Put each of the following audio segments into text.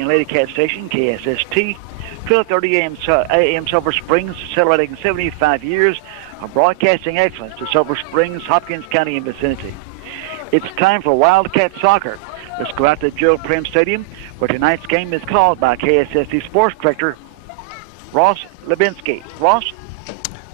and Lady Cat station, KSST, 1230 AM Sulphur Springs, celebrating 75 years of broadcasting excellence to Sulphur Springs, Hopkins County, and vicinity. It's time for Wildcat Soccer. Let's go out to Gerald Prim Stadium, where tonight's game is called by KSST Sports Director Ross Lebinsky. Ross?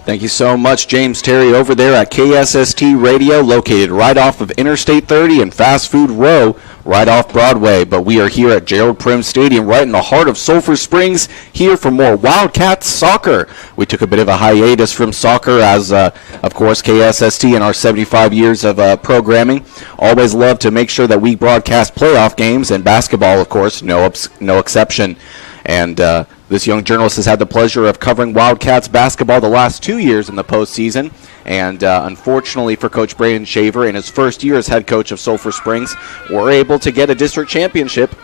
Thank you so much, James Terry, over there at KSST Radio, located right off of Interstate 30 and Fast Food Row, right off Broadway. But we are here at Gerald Prim Stadium, right in the heart of Sulphur Springs, here for more Wildcat Soccer. We took a bit of a hiatus from soccer as, of course, KSST in our 75 years of programming always love to make sure that we broadcast playoff games, and basketball, of course, no exception. And this young journalist has had the pleasure of covering Wildcats basketball the last 2 years in the postseason. And unfortunately for Coach Braden Shaver, in his first year as head coach of Sulphur Springs, were able to get a district championship,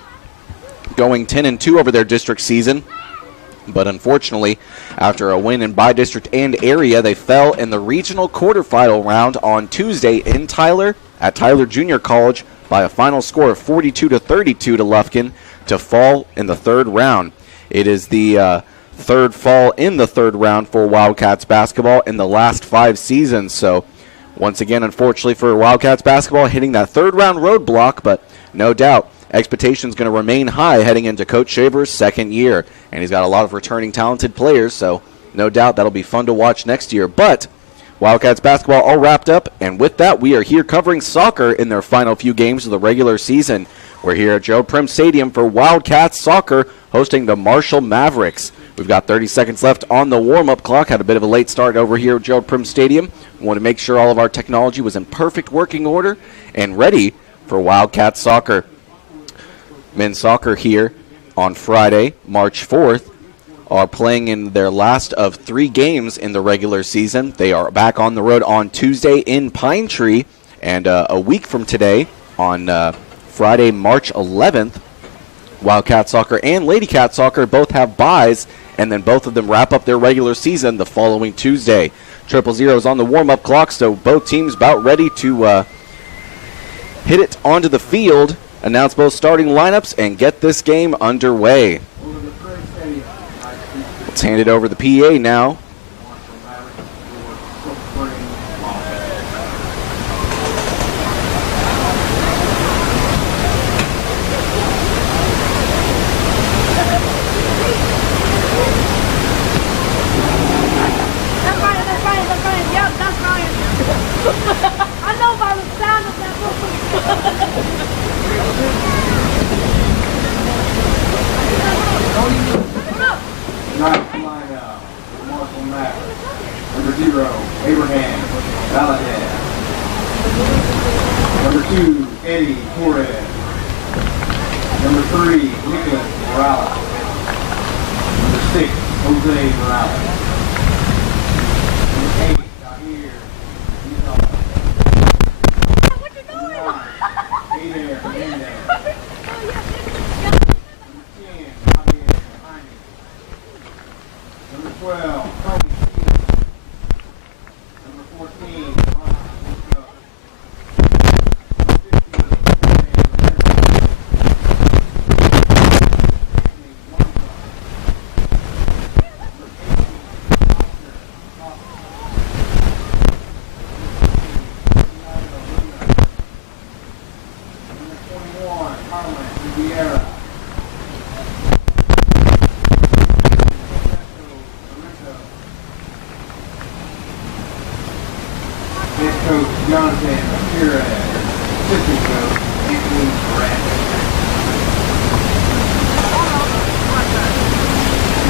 going 10-2 over their district season. But unfortunately, after a win in by-district and area, they fell in the regional quarterfinal round on Tuesday in Tyler at Tyler Junior College by a final score of 42-32 to Lufkin, to fall in the third round. It is the third fall in the third round for Wildcats basketball in the last 5 seasons. So once again, unfortunately for Wildcats basketball, hitting that third round roadblock, but no doubt expectations going to remain high heading into Coach Shaver's second year. And he's got a lot of returning talented players, so no doubt that'll be fun to watch next year. But Wildcats basketball all wrapped up, and with that, we are here covering soccer in their final few games of the regular season. We're here at Gerald Prim Stadium for Wildcats Soccer, hosting the Marshall Mavericks. We've got 30 seconds left on the warm-up clock. Had a bit of a late start over here at Gerald Prim Stadium. We want to make sure all of our technology was in perfect working order and ready for Wildcats Soccer. Men's soccer here on Friday, March 4th, are playing in their last of 3 games in the regular season. They are back on the road on Tuesday in Pine Tree, and a week from today on Friday, March 11th, Wildcat Soccer and Lady Cat Soccer both have byes, and then both of them wrap up their regular season the following Tuesday. 000 is on the warm-up clock, so both teams about ready to hit it onto the field, announce both starting lineups, and get this game underway. Let's hand it over to the PA now.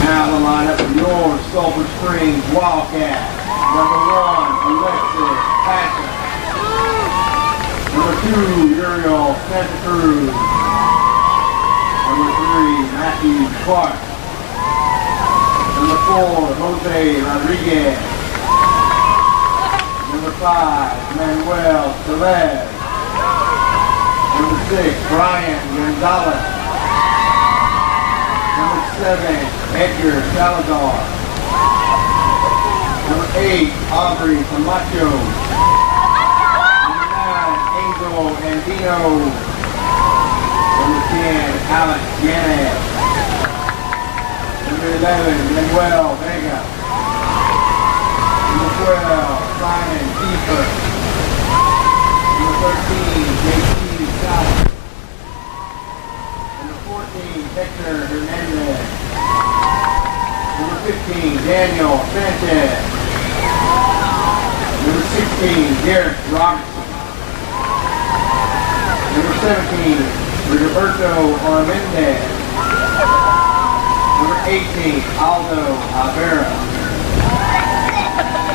Now the lineup for your Sulphur Springs Wildcat. Number 1, Alexis Patton. Number 2, Uriel Santa Cruz. Number 3, Matthew Clark. Number 4, Jose Rodriguez. Number 5, Manuel Celez. Number 6, Brian Gonzalez. Number 7, Edgar Salazar. Number 8, Aubrey Camacho. Number 9, Angel Andino. Number 10, Alex Yanez. Number 11, Manuel Vega. Number 12, Simon Kiefer. Number 13, JT Scott. Number 14, Hector Hernandez. Number 15, Daniel Sanchez. Number 16, Garrett Robinson. Number 17, Roberto Armendez. Number 18, Aldo Avera.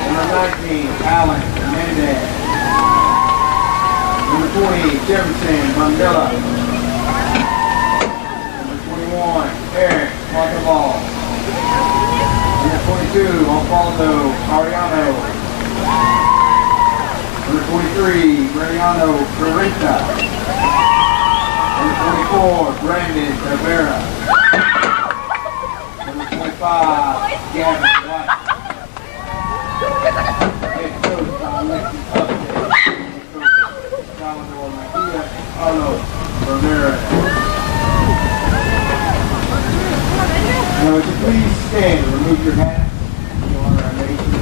Number 19, Alan Mendez. Number 20, Jefferson Mandela. Number 21, Eric Montalval. Number 22, Osvaldo Ariano. Number 23, Mariano Carrenta. Number 24, Brandon Rivera. Number 25, Gavin White. Head coach, Alexis Upton. Head coach, Salvador Mejia and Carlos Ramirez. Now, would you please stand and remove your hat? You honor our nation.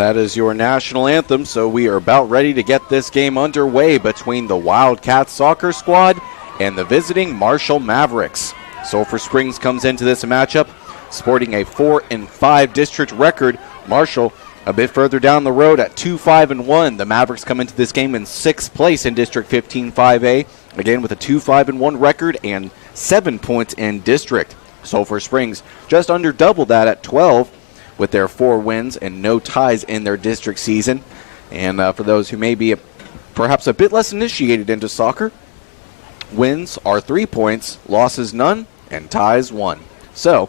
That is your national anthem, so we are about ready to get this game underway between the Wildcat soccer squad and the visiting Marshall Mavericks. Sulphur Springs comes into this matchup sporting a 4-5 district record. Marshall a bit further down the road at 2-5-1. The Mavericks come into this game in 6th place in District 15-5A, again with a 2-5-1 record and 7 points in district. Sulphur Springs just under double that at 12, with their 4 wins and no ties in their district season. And for those who may be perhaps a bit less initiated into soccer, wins are 3 points, losses none, and ties 1. So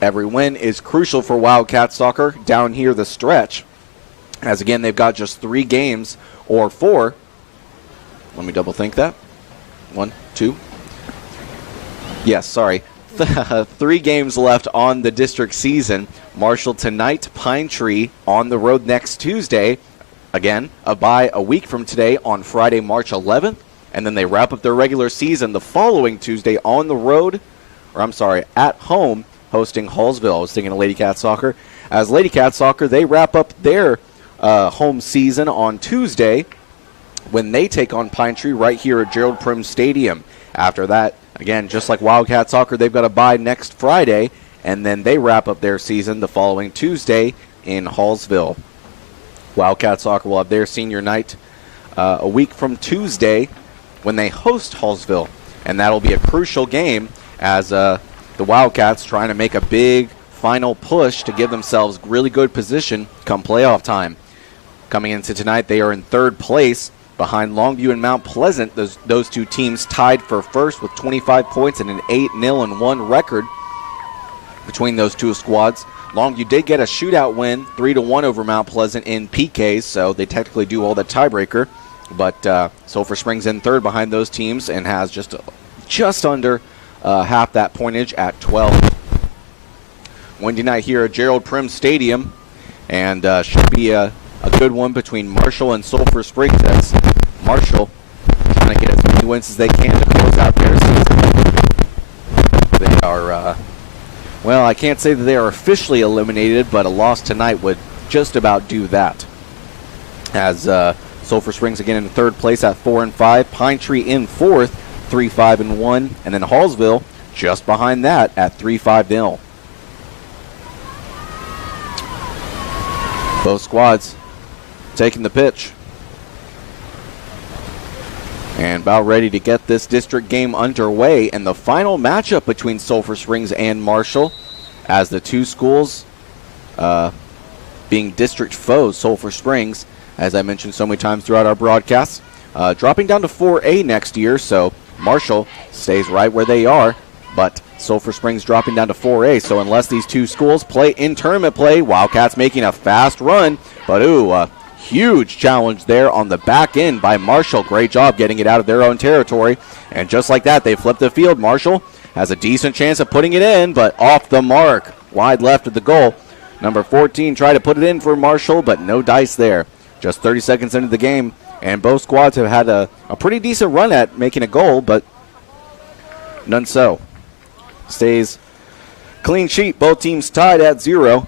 every win is crucial for Wildcat soccer down here the stretch, as again they've got just 3 games or 4. Let me double think that. 1, 2. Yes, sorry. 3 games left on the district season. Marshall tonight, Pine Tree on the road next Tuesday. Again, a bye a week from today on Friday, March 11th. And then they wrap up their regular season the following Tuesday on the road, at home, hosting Hallsville. I was thinking of Lady Cat Soccer. As Lady Cat Soccer, they wrap up their home season on Tuesday when they take on Pine Tree right here at Gerald Prim Stadium. After that, again, just like Wildcat Soccer, they've got a bye next Friday, and then they wrap up their season the following Tuesday in Hallsville. Wildcat Soccer will have their senior night a week from Tuesday when they host Hallsville, and that'll be a crucial game as the Wildcats trying to make a big final push to give themselves really good position come playoff time. Coming into tonight, they are in 3rd place behind Longview and Mount Pleasant. Those 2 teams tied for first with 25 points and an 8-0-1 record between those 2 squads. Longview did get a shootout win, 3-1 over Mount Pleasant in PKs, so they technically do all the tiebreaker. But Sulphur Springs in 3rd behind those teams and has just under half that pointage at 12. Wednesday night here at Gerald Prim Stadium. and should be a good one between Marshall and Sulphur Springs, as Marshall trying to get as many wins as they can to close out their season. They are, well, I can't say that they are officially eliminated, but a loss tonight would just about do that. As Sulphur Springs again in third place at 4-5, Pine Tree in fourth, 3-5-1, and then Hallsville just behind that at 3-5-0. Both squads taking the pitch and about ready to get this district game underway, and the final matchup between Sulphur Springs and Marshall, as the two schools being district foes. Sulphur Springs, as I mentioned so many times throughout our broadcasts, dropping down to 4A next year, so Marshall stays right where they are, but Sulphur Springs dropping down to 4A, so unless these two schools play in tournament play, Wildcats making a fast run, but huge challenge there on the back end by Marshall. Great job getting it out of their own territory, and just like that, they flip the field. Marshall has a decent chance of putting it in, but off the mark, wide left of the goal. Number 14 tried to put it in for Marshall, but no dice there. Just 30 seconds into the game, and both squads have had a pretty decent run at making a goal, but none so. Stays clean sheet, both teams tied at 0.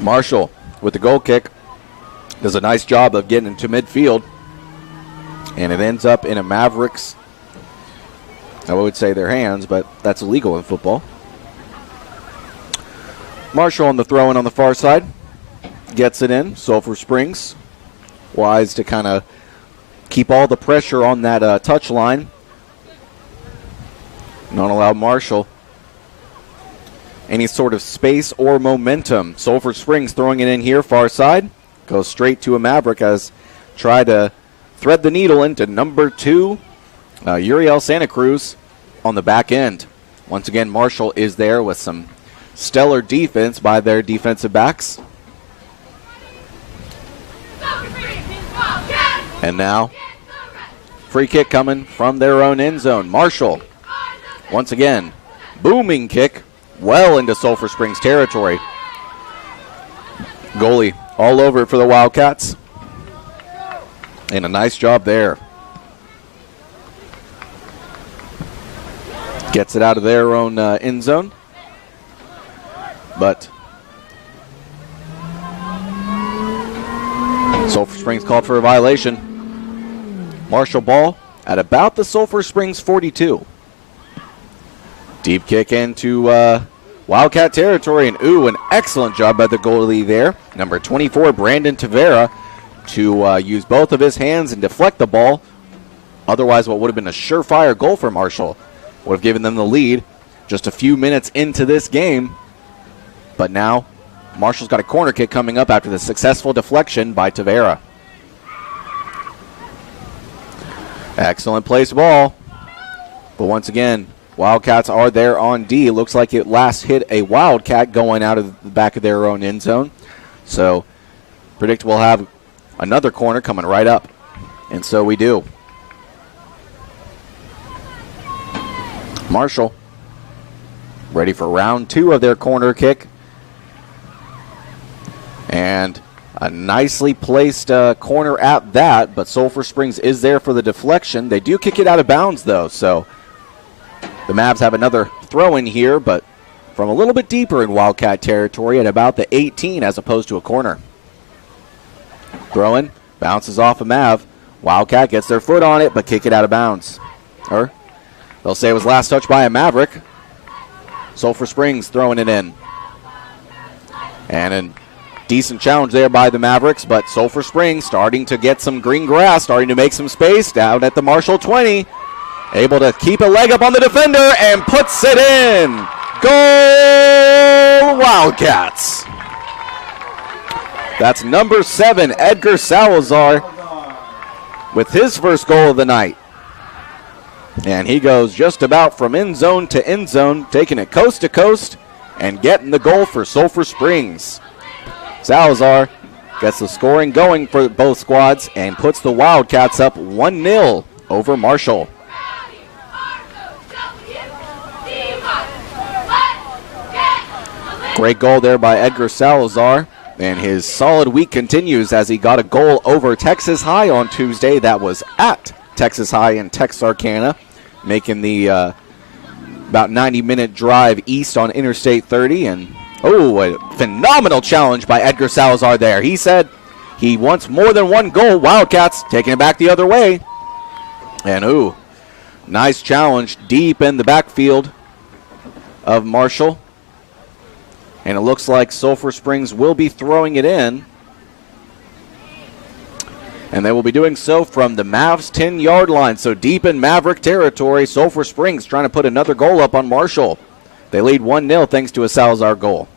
Marshall with the goal kick does a nice job of getting into midfield, and it ends up in a Mavericks, I would say their hands, but that's illegal in football. Marshall on the throw-in on the far side gets it in. Sulphur Springs wise to kind of keep all the pressure on that touch line. Not allow Marshall any sort of space or momentum. Sulphur Springs throwing it in here, far side. Goes straight to a Maverick as try to thread the needle into number 2, Uriel Santa Cruz on the back end. Once again, Marshall is there with some stellar defense by their defensive backs. And now, free kick coming from their own end zone. Marshall, once again, booming kick well into Sulphur Springs territory. Goalie all over it for the Wildcats. And a nice job there. Gets it out of their own end zone. But Sulphur Springs called for a violation. Marshall ball at about the Sulphur Springs 42. Deep kick into Wildcat territory, and an excellent job by the goalie there. Number 24, Brandon Tavera, to use both of his hands and deflect the ball. Otherwise, what would have been a surefire goal for Marshall would have given them the lead just a few minutes into this game. But now, Marshall's got a corner kick coming up after the successful deflection by Tavera. Excellent placed ball. But once again, Wildcats are there on D. It looks like it last hit a Wildcat going out of the back of their own end zone. So, predict we'll have another corner coming right up. And so we do. Marshall ready for round 2 of their corner kick. And a nicely placed corner at that, but Sulphur Springs is there for the deflection. They do kick it out of bounds, though, so the Mavs have another throw in here, but from a little bit deeper in Wildcat territory at about the 18 as opposed to a corner. Throw in, bounces off a Mav. Wildcat gets their foot on it, but kick it out of bounds. Or they'll say it was last touched by a Maverick. Sulphur Springs throwing it in. And a decent challenge there by the Mavericks, but Sulphur Springs starting to get some green grass, starting to make some space down at the Marshall 20. Able to keep a leg up on the defender and puts it in. Goal, Wildcats. That's number 7, Edgar Salazar, with his first goal of the night. And he goes just about from end zone to end zone, taking it coast to coast and getting the goal for Sulphur Springs. Salazar gets the scoring going for both squads and puts the Wildcats up 1-0 over Marshall. Great goal there by Edgar Salazar. And his solid week continues as he got a goal over Texas High on Tuesday. That was at Texas High in Texarkana, making the about 90-minute drive east on Interstate 30. And, a phenomenal challenge by Edgar Salazar there. He said he wants more than one goal. Wildcats taking it back the other way. And, nice challenge deep in the backfield of Marshall. And it looks like Sulphur Springs will be throwing it in. And they will be doing so from the Mavs 10-yard line. So deep in Maverick territory, Sulphur Springs trying to put another goal up on Marshall. They lead 1-0 thanks to a Salazar goal.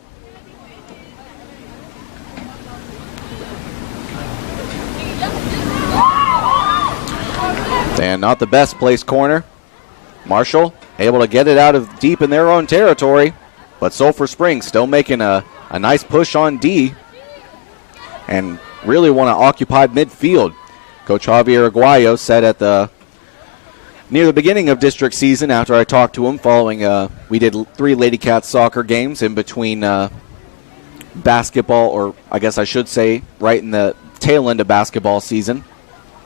And not the best placed corner. Marshall able to get it out of deep in their own territory. But Sulphur Springs still making a nice push on D and really want to occupy midfield. Coach Javier Aguayo said near the beginning of district season, after I talked to him following, we did 3 Lady Cats soccer games in between basketball, or I guess I should say right in the tail end of basketball season.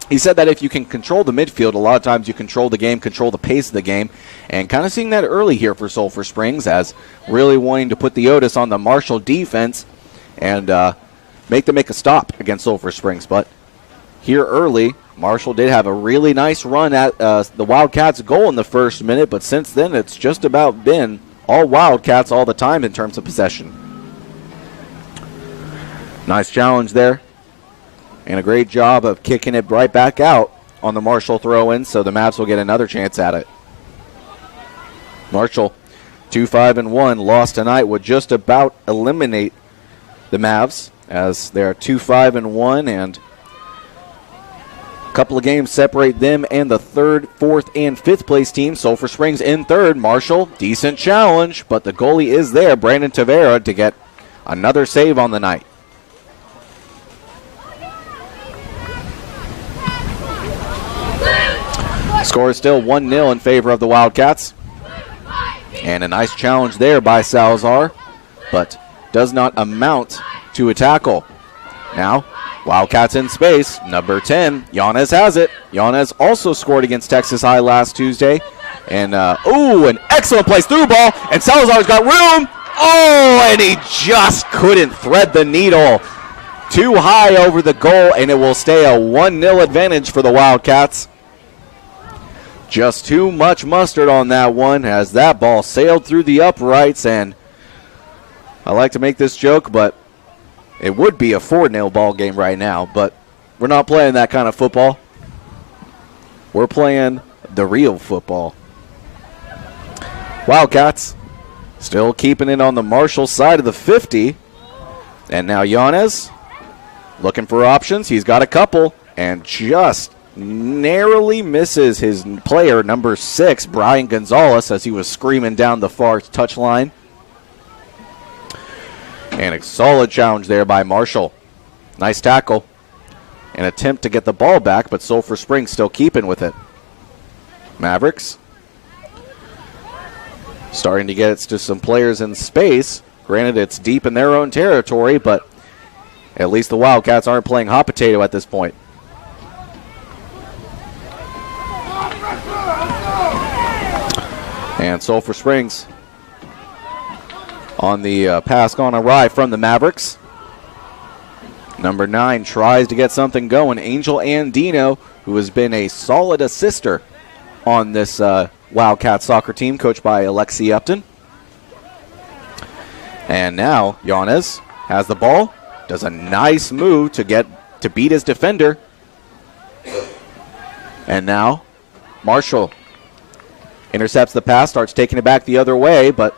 He said that if you can control the midfield, a lot of times you control the game, control the pace of the game, and kind of seeing that early here for Sulphur Springs as really wanting to put the onus on the Marshall defense and make them make a stop against Sulphur Springs. But here early, Marshall did have a really nice run at the Wildcats' goal in the first minute, but since then it's just about been all Wildcats all the time in terms of possession. Nice challenge there. And a great job of kicking it right back out on the Marshall throw-in, so the Mavs will get another chance at it. Marshall, 2-5-1, lost tonight would just about eliminate the Mavs as they're 2-5-1, and a couple of games separate them and the 3rd, 4th, and 5th place team. Sulphur Springs in 3rd. Marshall, decent challenge, but the goalie is there, Brandon Tavera, to get another save on the night. Score is still 1-0 in favor of the Wildcats. And a nice challenge there by Salazar, but does not amount to a tackle. Now, Wildcats in space. Number 10, Yanez has it. Yanez also scored against Texas High last Tuesday. And, an excellent place through ball, and Salazar's got room. And he just couldn't thread the needle. Too high over the goal, and it will stay a 1-0 advantage for the Wildcats. Just too much mustard on that one as that ball sailed through the uprights. And I like to make this joke, but it would be a 4-0 ball game right now. But we're not playing that kind of football. We're playing the real football. Wildcats still keeping it on the Marshall side of the 50. And now Yanez looking for options. He's got a couple and just narrowly misses his player, number 6, Brian Gonzalez, as he was screaming down the far touchline. And a solid challenge there by Marshall. Nice tackle. An attempt to get the ball back, but Sulphur Springs still keeping with it. Mavericks starting to get it to some players in space. Granted, it's deep in their own territory, but at least the Wildcats aren't playing hot potato at this point. And Sulphur Springs on the pass gone awry from the Mavericks. Number 9 tries to get something going. Angel Andino, who has been a solid assister on this Wildcat soccer team, coached by Alexi Upton. And now Yanez has the ball, does a nice move to beat his defender. And now Marshall intercepts the pass, starts taking it back the other way, but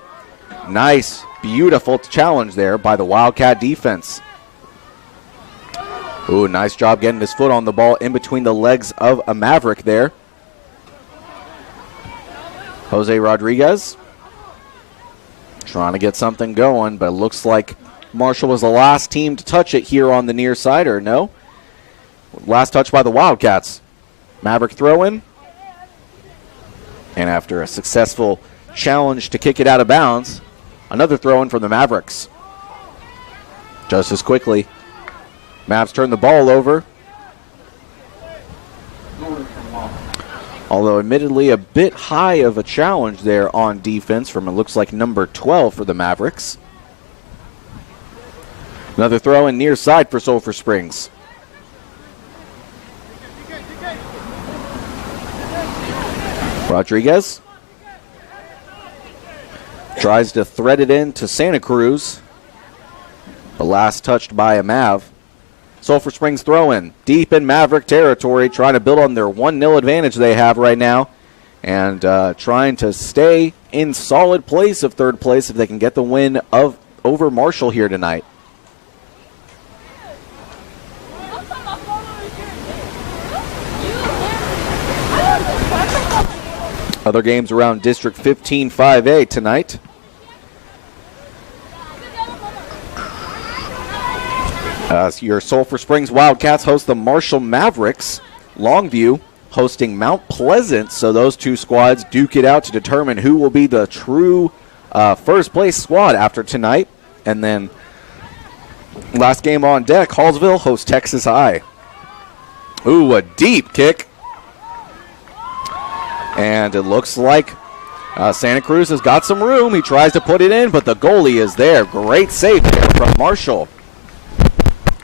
nice, beautiful challenge there by the Wildcat defense. Nice job getting his foot on the ball in between the legs of a Maverick there. Jose Rodriguez trying to get something going, but it looks like Marshall was the last team to touch it here on the near side, or no? Last touch by the Wildcats. Maverick throw-in. And after a successful challenge to kick it out of bounds, another throw-in from the Mavericks. just as quickly. Mavs turn the ball over. Although admittedly a bit high of a challenge there on defense from it looks like number 12 for the Mavericks. Another throw in near side for Sulphur Springs. Rodriguez tries to thread it in to Santa Cruz. The last touched by a Mav. Sulphur Springs throw in deep in Maverick territory, trying to build on their 1-0 advantage they have right now, and trying to stay in solid place of third place if they can get the win over Marshall here tonight. Other games around District 15-5A tonight. Your Sulphur Springs Wildcats host the Marshall Mavericks. Longview hosting Mount Pleasant, so those two squads duke it out to determine who will be the true first place squad after tonight. And then last game on deck, Hallsville hosts Texas High. Ooh, a deep kick. And it looks like Santa Cruz has got some room. He tries to put it in, but the goalie is there. Great save there from Marshall.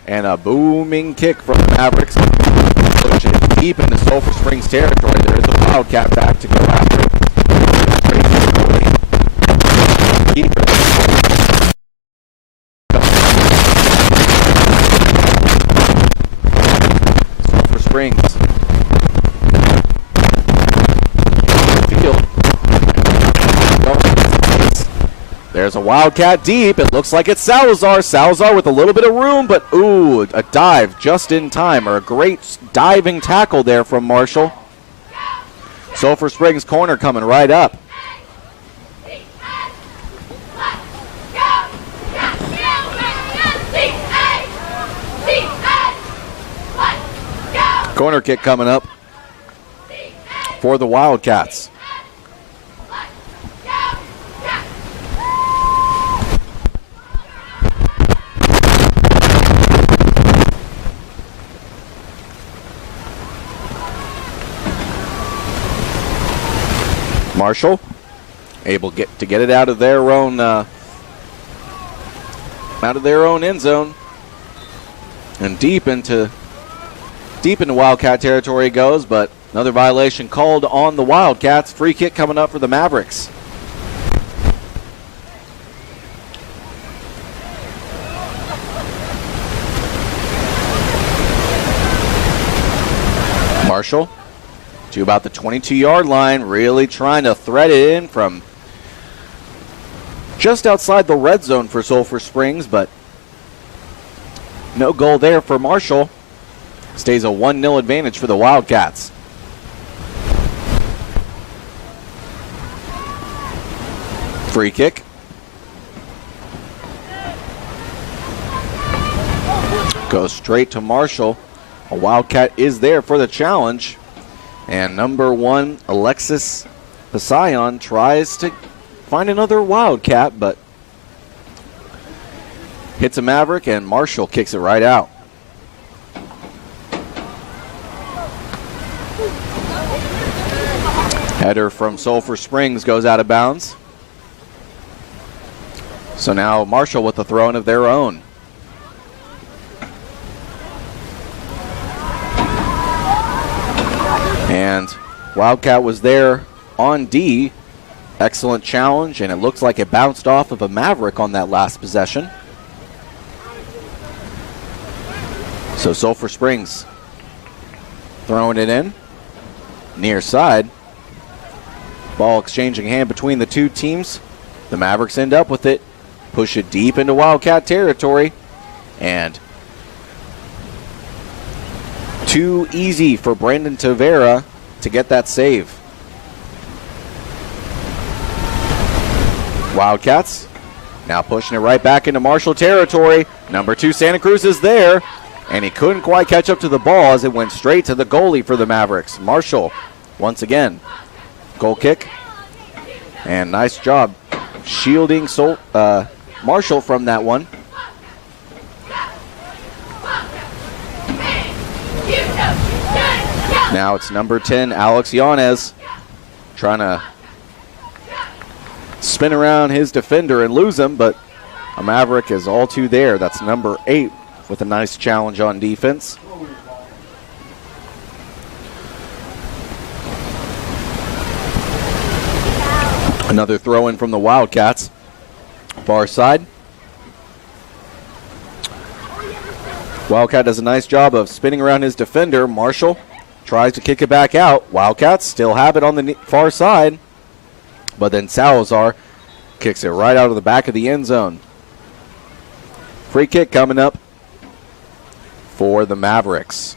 And a booming kick from the Mavericks. Push it deep into Sulphur Springs territory. There is a Wildcat back to go after. Sulphur Springs. There's a Wildcat deep. It looks like it's Salazar. Salazar with a little bit of room, but ooh, a dive just in time, or a great diving tackle there from Marshall. Sulphur Springs corner coming right up. Corner kick coming up for the Wildcats. Marshall able to get it out of their own end zone, and deep into Wildcat territory goes, but another violation called on the Wildcats. Free kick coming up for the Mavericks. Marshall to about the 22-yard line, really trying to thread it in from just outside the red zone for Sulphur Springs, but no goal there for Marshall. Stays a 1-0 advantage for the Wildcats. Free kick. Goes straight to Marshall. A Wildcat is there for the challenge. And number 1, Alexis Pasayon, tries to find another Wildcat, but hits a Maverick, and Marshall kicks it right out. Header from Sulphur Springs goes out of bounds. So now Marshall with the throw-in of their own. And Wildcat was there on D. Excellent challenge, and it looks like it bounced off of a Maverick on that last possession. So Sulphur Springs throwing it in. Near side. Ball exchanging hand between the two teams. The Mavericks end up with it. Push it deep into Wildcat territory. And too easy for Brandon Tavera to get that save. Wildcats now pushing it right back into Marshall territory. Number 2, Santa Cruz is there, and he couldn't quite catch up to the ball as it went straight to the goalie for the Mavericks. Marshall, once again, goal kick, and nice job shielding Marshall from that one. Now it's number 10, Alex Yanez, trying to spin around his defender and lose him, but a Maverick is all too there. That's number 8 with a nice challenge on defense. Another throw in from the Wildcats. Far side. Wildcat does a nice job of spinning around his defender. Marshall tries to kick it back out. Wildcats still have it on the far side. But then Salazar kicks it right out of the back of the end zone. Free kick coming up for the Mavericks.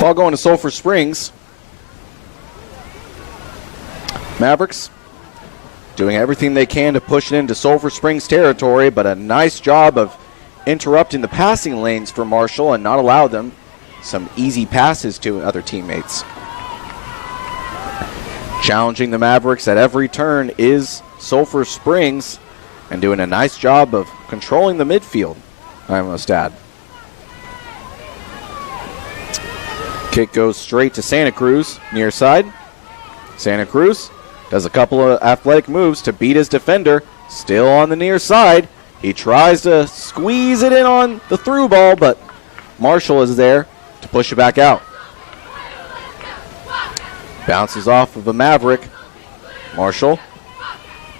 Ball going to Sulphur Springs. Mavericks doing everything they can to push it into Sulphur Springs territory, but a nice job of interrupting the passing lanes for Marshall and not allow them some easy passes to other teammates. Challenging the Mavericks at every turn is Sulphur Springs and doing a nice job of controlling the midfield, I must add. Kick goes straight to Santa Cruz, near side. Santa Cruz does a couple of athletic moves to beat his defender, still on the near side. He tries to squeeze it in on the through ball, but Marshall is there to push it back out. Bounces off of a Maverick. Marshall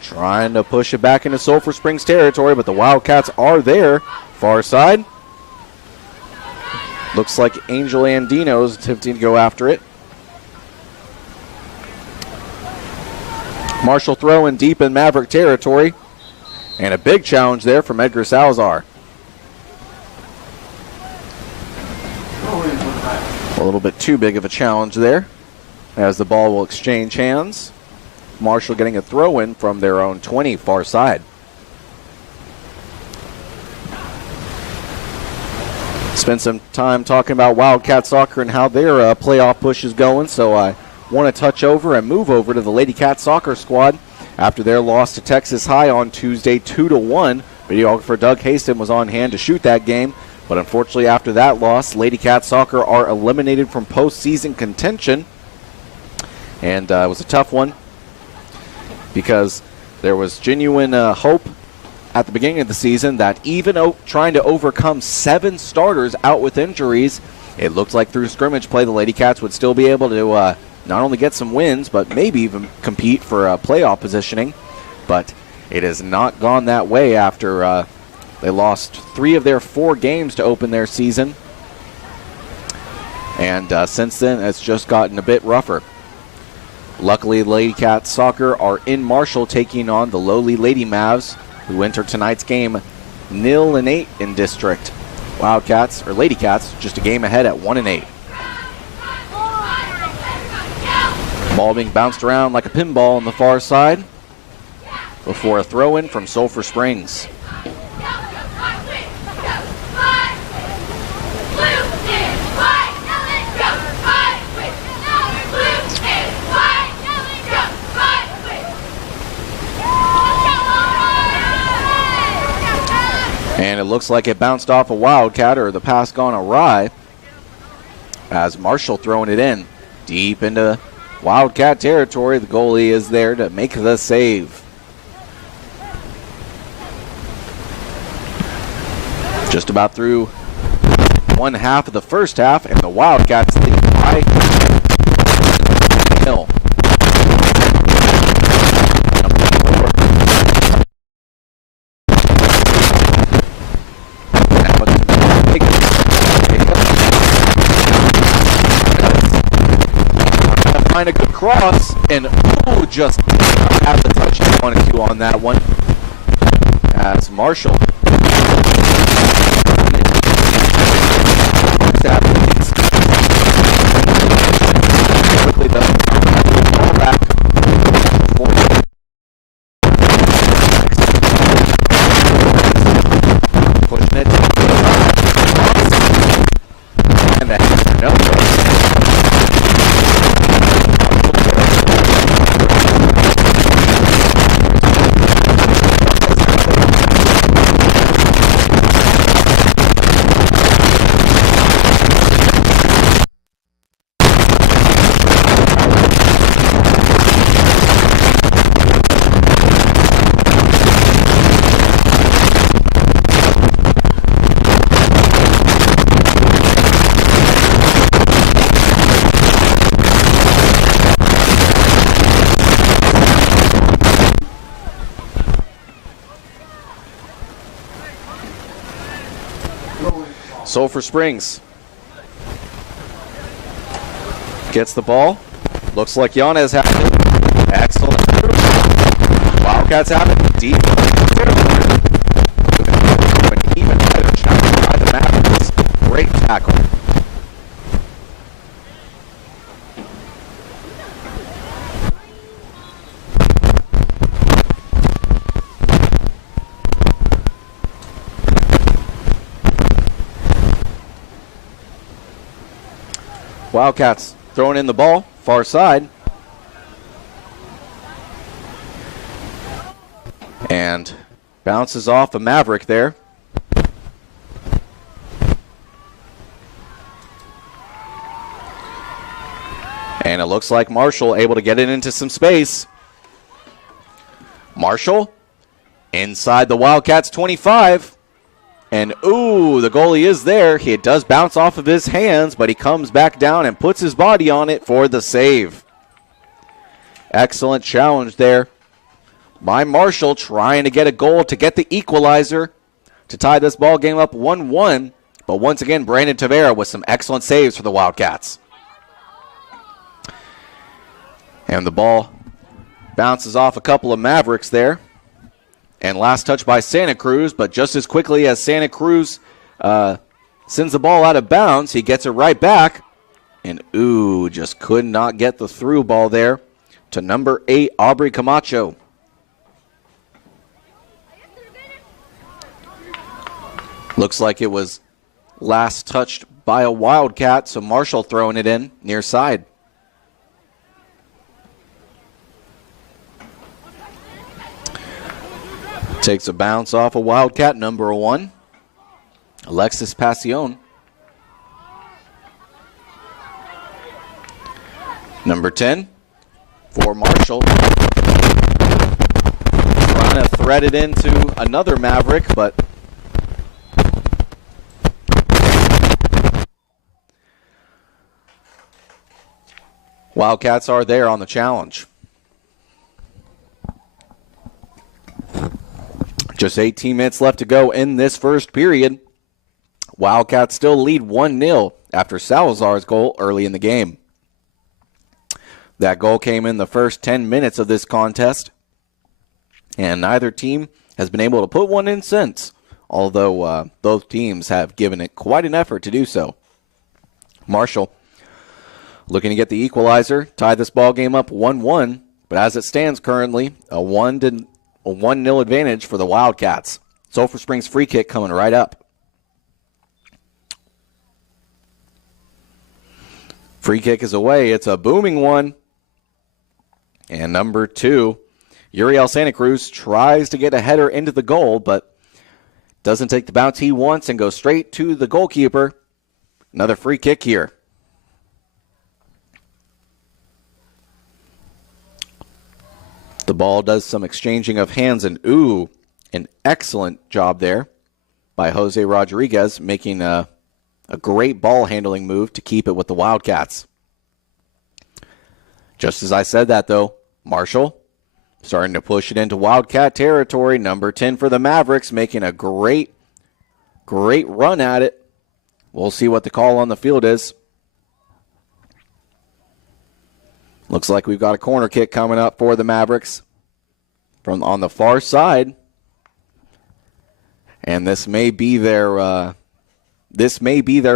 trying to push it back into Sulphur Springs territory, but the Wildcats are there. Far side. Looks like Angel Andino is attempting to go after it. Marshall throwing deep in Maverick territory. And a big challenge there from Edgar Salazar. A little bit too big of a challenge there, as the ball will exchange hands. Marshall getting a throw in from their own 20 far side. Spent some time talking about Wildcat soccer and how their playoff push is going, so I want to touch over and move over to the Lady Cat soccer squad after their loss to Texas High on Tuesday 2-1. Videographer Doug Haston was on hand to shoot that game, but unfortunately after that loss, Lady Cat soccer are eliminated from postseason contention, and it was a tough one because there was genuine hope at the beginning of the season that even trying to overcome 7 starters out with injuries, it looked like through scrimmage play the Lady Cats would still be able to not only get some wins, but maybe even compete for playoff positioning. But it has not gone that way after they lost 3 of their 4 games to open their season. And since then, it's just gotten a bit rougher. Luckily, Lady Cats soccer are in Marshall taking on the lowly Lady Mavs, who enter tonight's game 0-8 in district. Wildcats, or Lady Cats, just a game ahead at 1-8. Ball being bounced around like a pinball on the far side before a throw-in from Sulphur Springs. And it looks like it bounced off a Wildcat, or the pass gone awry, as Marshall throwing it in deep into Wildcat territory. The goalie is there to make the save. Just about through one half of the first half, and the Wildcats lead by Hill. Find a good cross, and just have the touch they wanted to on that one. As Marshall quickly the ball back. Sulphur Springs gets the ball. Looks like Yanez has it. Excellent. Wildcats have it deep. An even better challenge by the Mavericks. Great tackle. Wildcats throwing in the ball, far side. And bounces off a Maverick there. And it looks like Marshall able to get it into some space. Marshall inside the Wildcats 25. And, ooh, the goalie is there. It does bounce off of his hands, but he comes back down and puts his body on it for the save. Excellent challenge there by Marshall, trying to get a goal to get the equalizer to tie this ball game up 1-1. But once again, Brandon Tavera with some excellent saves for the Wildcats. And the ball bounces off a couple of Mavericks there. And last touch by Santa Cruz, but just as quickly as Santa Cruz sends the ball out of bounds, he gets it right back. And, ooh, just could not get the through ball there to number 8, Aubrey Camacho. Looks like it was last touched by a Wildcat, so Marshall throwing it in near side. Takes a bounce off a Wildcat, number 1, Alexis Passion. Number 10 for Marshall. Trying to thread it into another Maverick, but Wildcats are there on the challenge. Just 18 minutes left to go in this first period. Wildcats still lead 1-0 after Salazar's goal early in the game. That goal came in the first 10 minutes of this contest, and neither team has been able to put one in since, although both teams have given it quite an effort to do so. Marshall looking to get the equalizer, tie this ball game up 1-1, but as it stands currently, a 1-0 advantage for the Wildcats. Sulphur Springs free kick coming right up. Free kick is away. It's a booming one. And number 2, Uriel Santa Cruz tries to get a header into the goal, but doesn't take the bounce he wants and goes straight to the goalkeeper. Another free kick here. The ball does some exchanging of hands, and ooh, an excellent job there by Jose Rodriguez, making a great ball handling move to keep it with the Wildcats. Just as I said that, though, Marshall starting to push it into Wildcat territory. Number 10 for the Mavericks, making a great run at it. We'll see what the call on the field is. Looks like we've got a corner kick coming up for the Mavericks from on the far side. And this may be their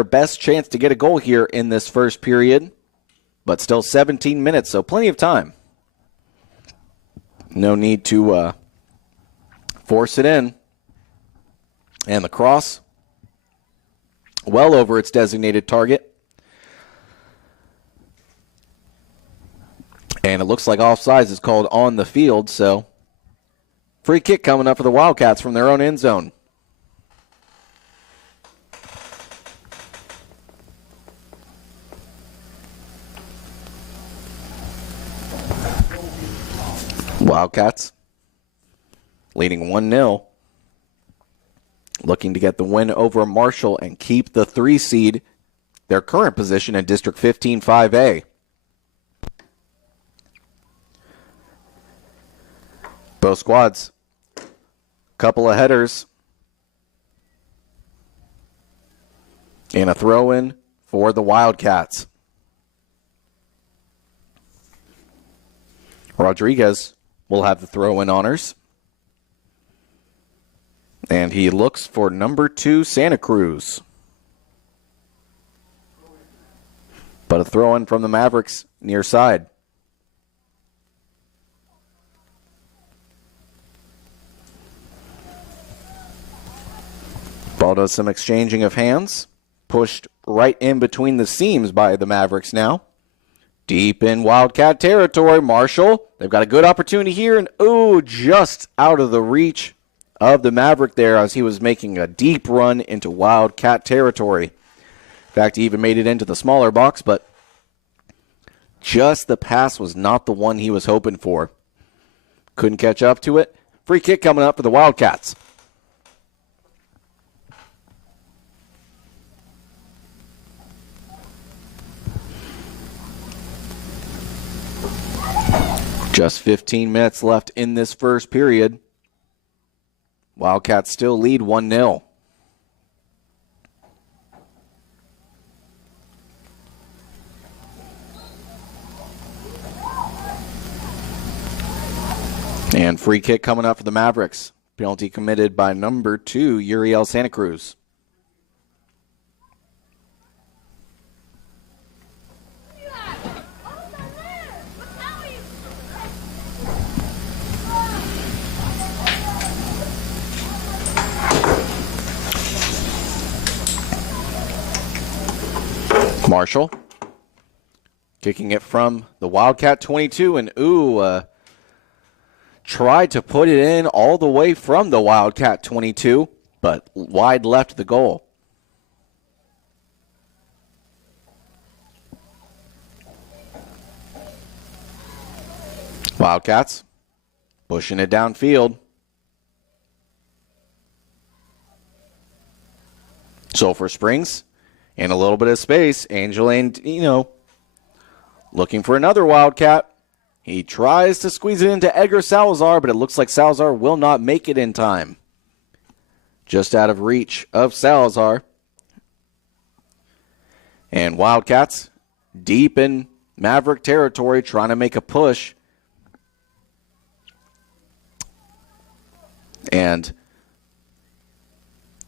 best chance to get a goal here in this first period. But still 17 minutes, so plenty of time. No need to force it in. And the cross, well over its designated target. And it looks like offsides is called on the field, so free kick coming up for the Wildcats from their own end zone. Wildcats leading 1-0. Looking to get the win over Marshall and keep the 3 seed, their current position in District 15 5A. Both squads, couple of headers. And a throw-in for the Wildcats. Rodriguez will have the throw-in honors. And he looks for number 2, Santa Cruz. But a throw-in from the Mavericks near side. Ball does some exchanging of hands. Pushed right in between the seams by the Mavericks now. Deep in Wildcat territory. Marshall, they've got a good opportunity here. And, just out of the reach of the Maverick there as he was making a deep run into Wildcat territory. In fact, he even made it into the smaller box, but just the pass was not the one he was hoping for. Couldn't catch up to it. Free kick coming up for the Wildcats. Just 15 minutes left in this first period. Wildcats still lead 1-0. And free kick coming up for the Mavericks. Penalty committed by number 2, Uriel Santa Cruz. Marshall kicking it from the Wildcat 22, and tried to put it in all the way from the Wildcat 22, but wide left of the goal. Wildcats pushing it downfield. Sulphur Springs in a little bit of space. Angel Andino looking for another Wildcat. He tries to squeeze it into Edgar Salazar, but it looks like Salazar will not make it in time. Just out of reach of Salazar. And Wildcats deep in Maverick territory trying to make a push. And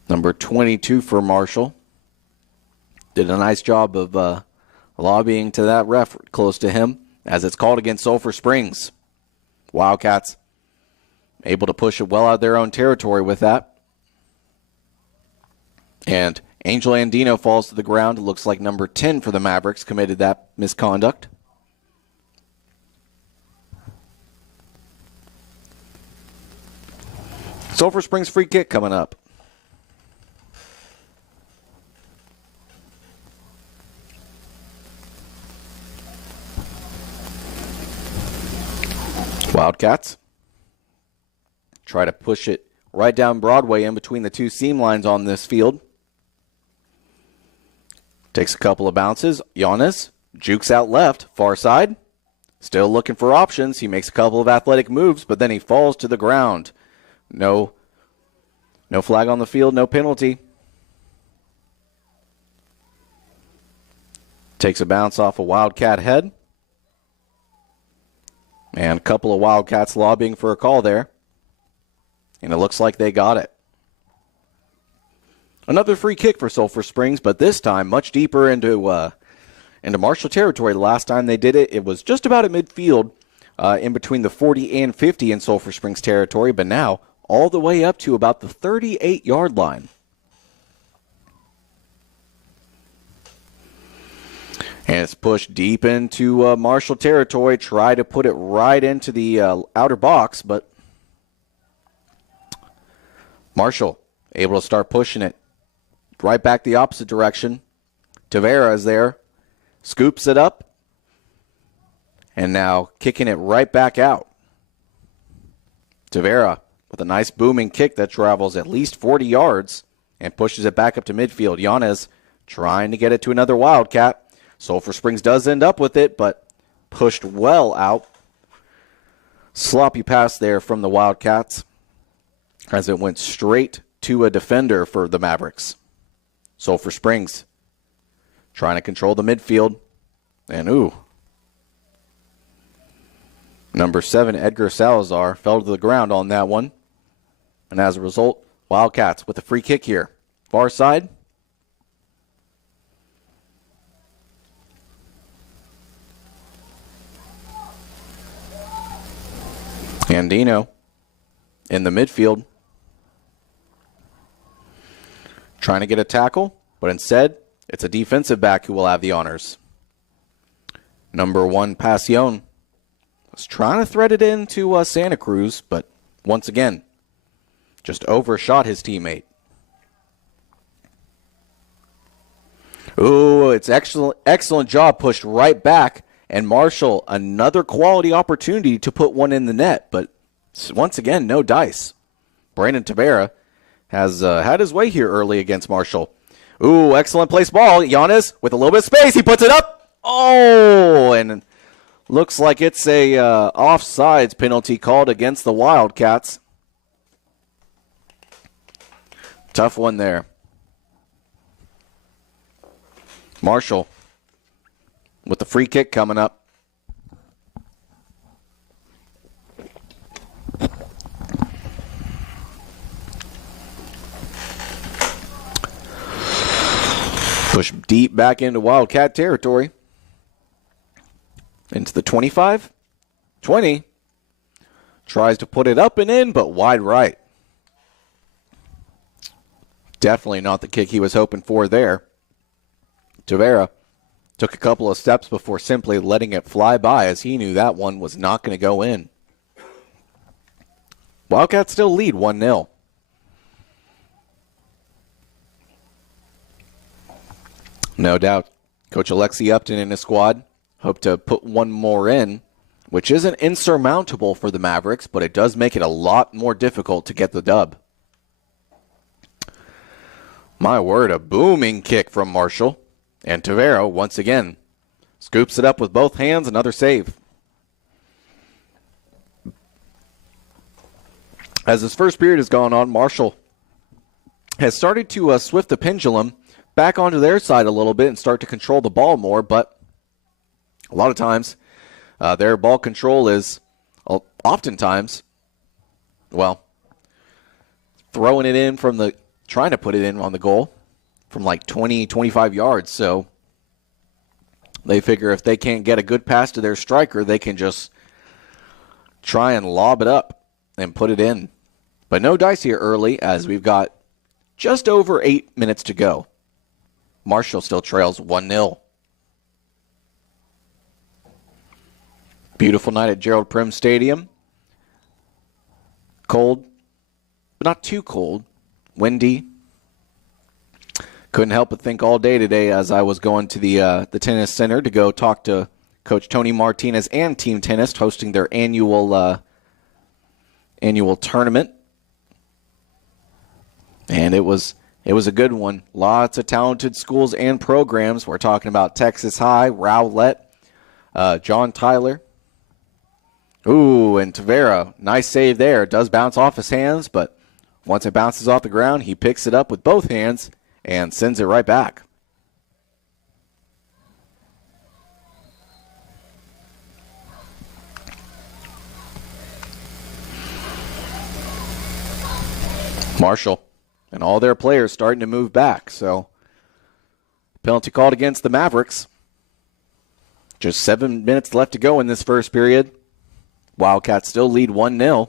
number 22 for Marshall did a nice job of lobbying to that ref close to him as it's called against Sulphur Springs. Wildcats able to push it well out of their own territory with that. And Angel Andino falls to the ground. It looks like number 10 for the Mavericks committed that misconduct. Sulphur Springs free kick coming up. Wildcats try to push it right down Broadway in between the two seam lines on this field. Takes a couple of bounces. Giannis jukes out left, far side. Still looking for options. He makes a couple of athletic moves, but then he falls to the ground. No flag on the field, no penalty. Takes a bounce off a Wildcat head. And a couple of Wildcats lobbying for a call there. And it looks like they got it. Another free kick for Sulphur Springs, but this time much deeper into Marshall territory. The last time they did it, it was just about at midfield, in between the 40 and 50 in Sulphur Springs territory, but now all the way up to about the 38-yard line. And it's pushed deep into Marshall territory. Try to put it right into the outer box, but Marshall able to start pushing it right back the opposite direction. Tavera is there, scoops it up, and now kicking it right back out. Tavera with a nice booming kick that travels at least 40 yards and pushes it back up to midfield. Yanez trying to get it to another Wildcat. Sulphur Springs does end up with it, but pushed well out. Sloppy pass there from the Wildcats as it went straight to a defender for the Mavericks. Sulphur Springs trying to control the midfield. And number 7, Edgar Salazar, fell to the ground on that one. And as a result, Wildcats with a free kick here. Far side. Andino in the midfield. Trying to get a tackle, but instead, it's a defensive back who will have the honors. Number 1, Pasión, was trying to thread it into Santa Cruz, but once again, just overshot his teammate. Ooh, it's excellent job, pushed right back, and Marshall, another quality opportunity to put one in the net, but once again, no dice. Brandon Tavera has had his way here early against Marshall. Ooh, excellent place ball. Giannis with a little bit of space. He puts it up. Oh, and looks like it's a offsides penalty called against the Wildcats. Tough one there. Marshall with the free kick coming up. Push deep back into Wildcat territory. Into the 25. 20. Tries to put it up and in, but wide right. Definitely not the kick he was hoping for there. Tavera took a couple of steps before simply letting it fly by, as he knew that one was not going to go in. Wildcats still lead 1-0. No doubt. Coach Alexi Upton and his squad hope to put one more in, which isn't insurmountable for the Mavericks, but it does make it a lot more difficult to get the dub. My word, a booming kick from Marshall. And Tavera, once again, scoops it up with both hands. Another save. As this first period has gone on, Marshall has started to swift the pendulum back onto their side a little bit and start to control the ball more, but a lot of times their ball control is oftentimes, throwing it in trying to put it in on the goal from like 20, 25 yards. So they figure if they can't get a good pass to their striker, they can just try and lob it up and put it in. But no dice here early, as we've got just over 8 minutes to go. Marshall still trails 1-0. Beautiful night at Gerald Prim Stadium. Cold, but not too cold. Windy. Couldn't help but think all day today as I was going to the tennis center to go talk to Coach Tony Martinez and Team Tennis, hosting their annual tournament. And it was a good one. Lots of talented schools and programs. We're talking about Texas High, Rowlett, John Tyler. Ooh, and Tavera, nice save there. It does bounce off his hands, but once it bounces off the ground, he picks it up with both hands and sends it right back. Marshall and all their players starting to move back. So, penalty called against the Mavericks. Just 7 minutes left to go in this first period. Wildcats still lead 1-0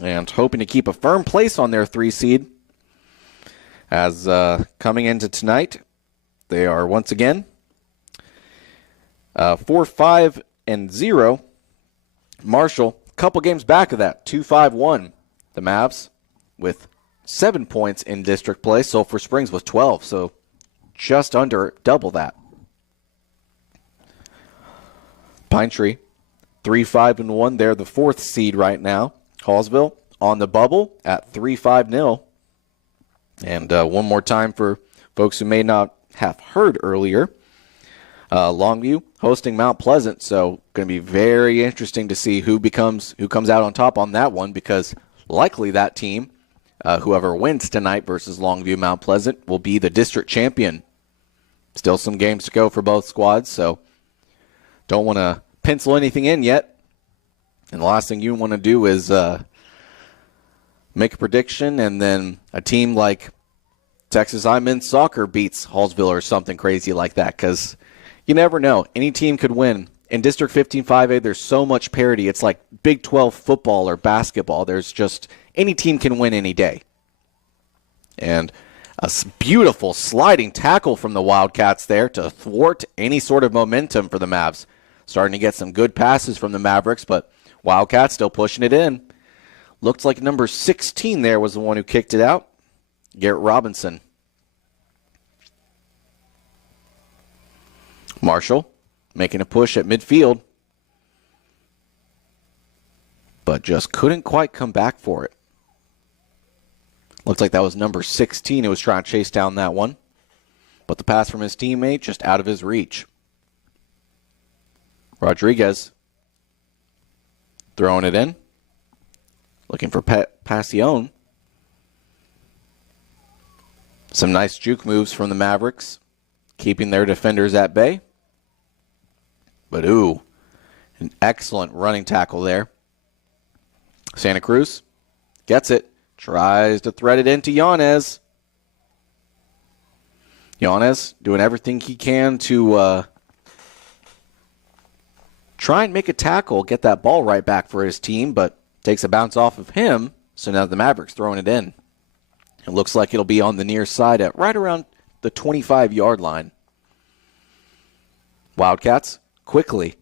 and hoping to keep a firm place on their 3 seed. As coming into tonight, they are once again 4-5-0. Marshall, a couple games back of that, 2-5-1. The Mavs with 7 points in district play. Sulphur Springs with 12, so just under double that. Pine Tree, 3-5-1. They're the 4th seed right now. Hallsville on the bubble at 3-5-0. And one more time for folks who may not have heard earlier, Longview hosting Mount Pleasant, so going to be very interesting to see who comes out on top on that one, because likely that team, whoever wins tonight versus Longview Mount Pleasant, will be the district champion Still some games to go for both squads, so don't want to pencil anything in yet. And the last thing you want to do is make a prediction, and then a team like Texas I men's soccer beats Hallsville or something crazy like that, because you never know. Any team could win. In District 15 5A, there's so much parity. It's like Big 12 football or basketball. There's just any team can win any day. And a beautiful sliding tackle from the Wildcats there to thwart any sort of momentum for the Mavs. Starting to get some good passes from the Mavericks, but Wildcats still pushing it in. Looks like number 16 there was the one who kicked it out. Garrett Robinson. Marshall making a push at midfield, but just couldn't quite come back for it. Looks like that was number 16 who was trying to chase down that one, but the pass from his teammate just out of his reach. Rodriguez throwing it in, looking for Passion. Some nice juke moves from the Mavericks, keeping their defenders at bay. But ooh, an excellent running tackle there. Santa Cruz gets it, tries to thread it into Yanez. Yanez doing everything he can to try and make a tackle, get that ball right back for his team, but takes a bounce off of him, so now the Mavericks throwing it in. It looks like it'll be on the near side at right around the 25-yard line. Wildcats quickly,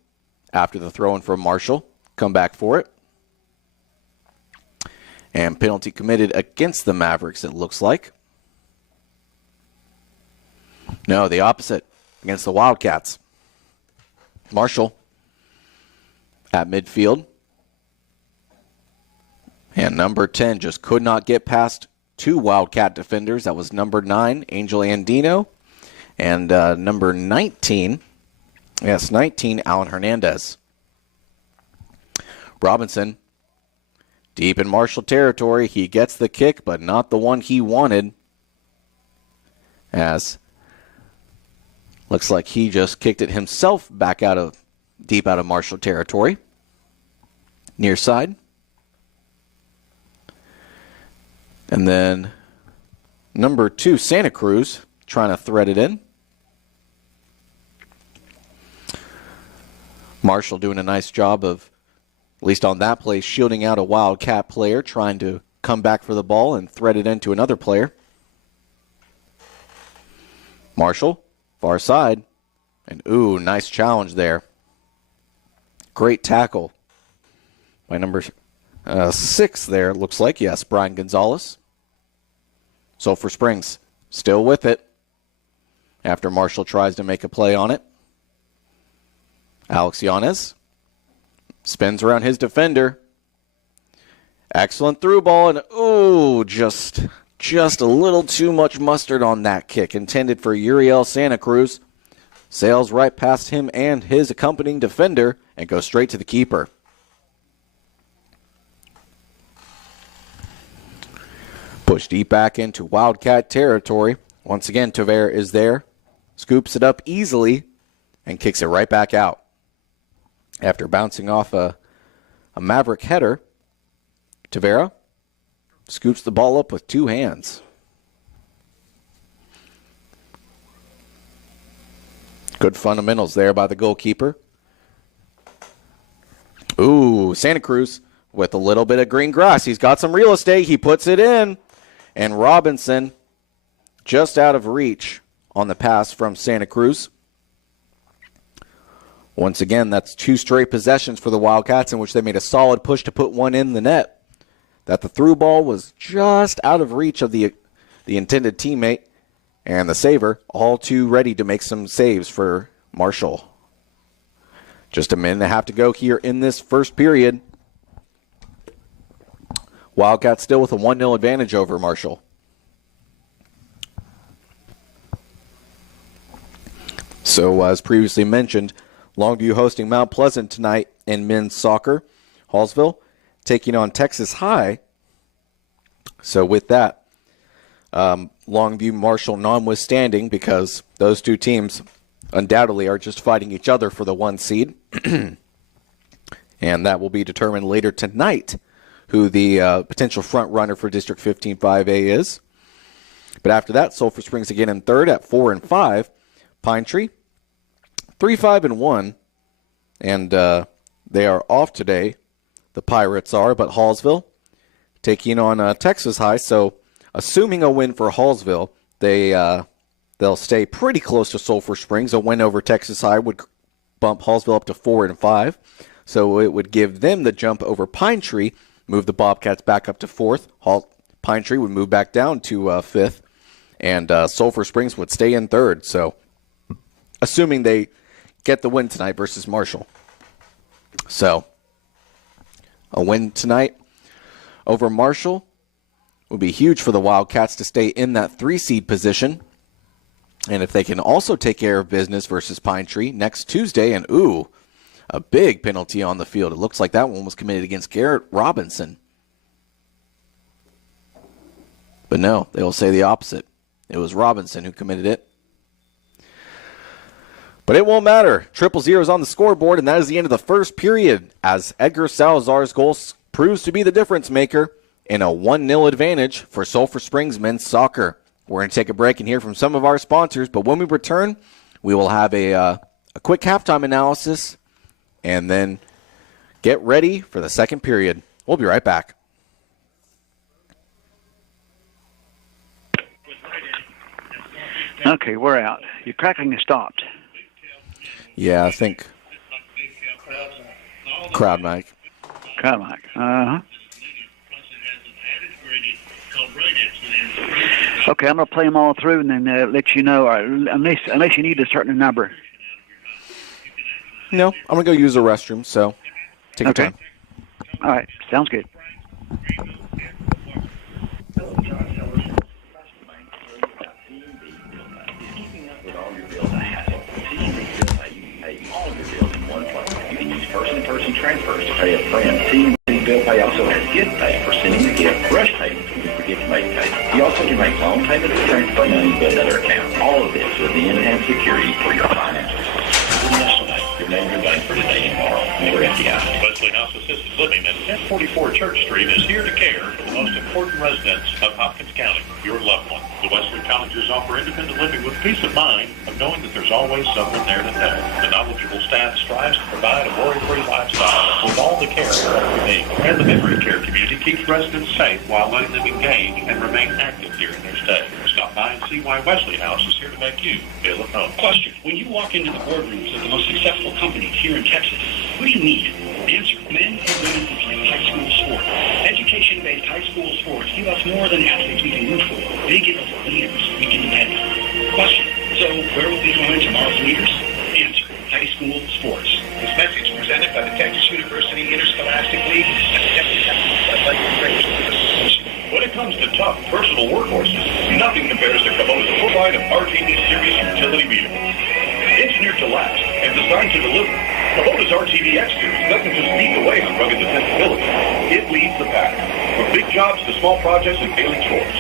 after the throw-in from Marshall, come back for it. And penalty committed against the Mavericks, it looks like. No, the opposite, against the Wildcats. Marshall at midfield. And number 10 just could not get past two Wildcat defenders. That was number 9, Angel Andino, and number 19, 19, Alan Hernandez. Robinson, deep in Marshall territory. He gets the kick, but not the one he wanted. As looks like he just kicked it himself back deep out of Marshall territory. Near side. And then number 2, Santa Cruz, trying to thread it in. Marshall doing a nice job of, at least on that play, shielding out a Wildcat player, trying to come back for the ball and thread it into another player. Marshall, far side. And ooh, nice challenge there. Great tackle by number 6 there, looks like. Yes, Brian Gonzalez. Sulphur Springs still with it after Marshall tries to make a play on it. Alex Yanez spins around his defender. Excellent through ball, and ooh, just a little too much mustard on that kick. Intended for Uriel Santa Cruz. Sails right past him and his accompanying defender and goes straight to the keeper. Push deep back into Wildcat territory. Once again, Tavera is there. Scoops it up easily and kicks it right back out. After bouncing off a Maverick header, Tavera scoops the ball up with 2 hands. Good fundamentals there by the goalkeeper. Ooh, Santa Cruz with a little bit of green grass. He's got some real estate. He puts it in. And Robinson just out of reach on the pass from Santa Cruz. Once again, that's 2 straight possessions for the Wildcats in which they made a solid push to put one in the net. That the through ball was just out of reach of the intended teammate and the saver, all too ready to make some saves for Marshall. Just a minute and a half to go here in this first period. Wildcats still with a 1-0 advantage over Marshall. So, as previously mentioned, Longview hosting Mount Pleasant tonight in men's soccer. Hallsville taking on Texas High. So with that, Longview, Marshall notwithstanding, because those two teams undoubtedly are just fighting each other for the 1 seed. And that will be determined later tonight who the potential front runner for District 15-5A is. But after that, Sulphur Springs again in third at 4-5. Pine Tree 3-5-1, and they are off today. The Pirates are, but Hallsville taking on Texas High. So, assuming a win for Hallsville, they'll stay pretty close to Sulphur Springs. A win over Texas High would bump Hallsville up to 4-5. So it would give them the jump over Pine Tree, move the Bobcats back up to 4th. Pine Tree would move back down to 5th, and Sulphur Springs would stay in 3rd. So, assuming they get the win tonight versus Marshall. So, a win tonight over Marshall would be huge for the Wildcats to stay in that 3-seed position. And if they can also take care of business versus Pine Tree next Tuesday, and a big penalty on the field. It looks like that one was committed against Garrett Robinson. But no, they will say the opposite. It was Robinson who committed it. But it won't matter. 0-0 is on the scoreboard, and that is the end of the first period as Edgar Salazar's goal proves to be the difference maker in a 1-0 advantage for Sulphur Springs men's soccer. We're going to take a break and hear from some of our sponsors, but when we return, we will have a quick halftime analysis and then get ready for the second period. We'll be right back. Okay, we're out. Your crackling has stopped. Yeah, I think crowd mic. Crowd mic. Uh-huh. Okay, I'm going to play them all through and then let you know, unless you need a certain number. No, I'm going to go use the restroom, so take your time. All right, sounds good. Person-to-person transfers to pay a friend. TNT Bill Pay also has gift pay for sending a gift, rush payment for gift make pay. You also can make loan payments to transfer money to another account. All of this with the enhanced security for your finances. Your neighborhood bank for today and tomorrow. Member FDI. Wesley House Assisted Living at 1044 Church Street is here to care for the most important residents of Hopkins County, your loved one. The Wesley Collegers offer independent living with peace of mind of knowing that there's always someone there to help. The knowledgeable staff strives to provide a worry-free lifestyle with all the care they need. And the memory care community keeps residents safe while letting them engage and remain active during their stay. Stop by and see why Wesley House is here to make you feel at home. Question. When you walk into the boardrooms of the most successful companies here in Texas, what do you need? Answer. Men and women who play high school sports. Education-based high school sports give us more than athletes we can root for. They give us leaders we can depend on. Question. So where will we find tomorrow's leaders? Answer. High school sports. This message presented by the Texas University Interscholastic League and the Texas Athletic Trainers. When it comes to tough, personal workhorses, nothing compares to Kubota's full line of RTV series utility vehicles. Engineered to last and designed to deliver, Kubota's RTV X series doesn't just lead the way on rugged dependability. It leads the pack. From big jobs to small projects and daily chores.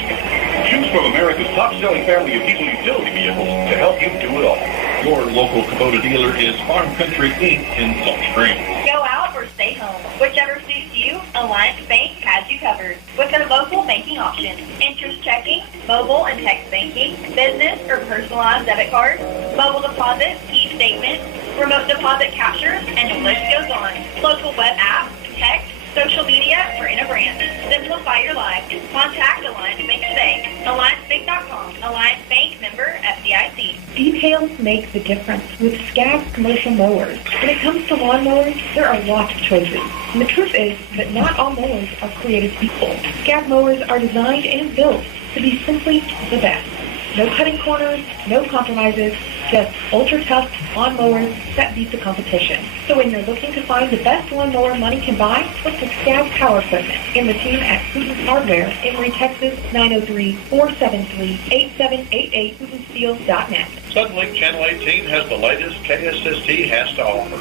Choose from America's top-selling family of diesel utility vehicles to help you do it all. Your local Kubota dealer is Farm Country Inc. in Sulphur Springs. Go out or stay home. Whichever suits you, Alliance Bank has you covered. With their local banking options, interest checking, mobile and text banking, business or personalized debit cards, mobile deposits, e-statements, remote deposit capture, and the list goes on. Local web app, text, social media, or in a brand. Simplify your life. Contact Alliance Bank today. AllianceBank.com. Alliance Bank member FDIC. Details make the difference with Scab commercial mowers. When it comes to lawn mowers, there are lots of choices. And the truth is that not all mowers are created equal. Scab mowers are designed and built to be simply the best. No cutting corners, no compromises, just ultra-tough lawn mowers that beat the competition. So when you're looking to find the best lawn mower money can buy, look to Scab Power Equipment and the team at Putin's Hardware, Emory, Texas, 903-473-8788, PutinSteel.net. Suddenlink Channel 18 has the latest KSST has to offer.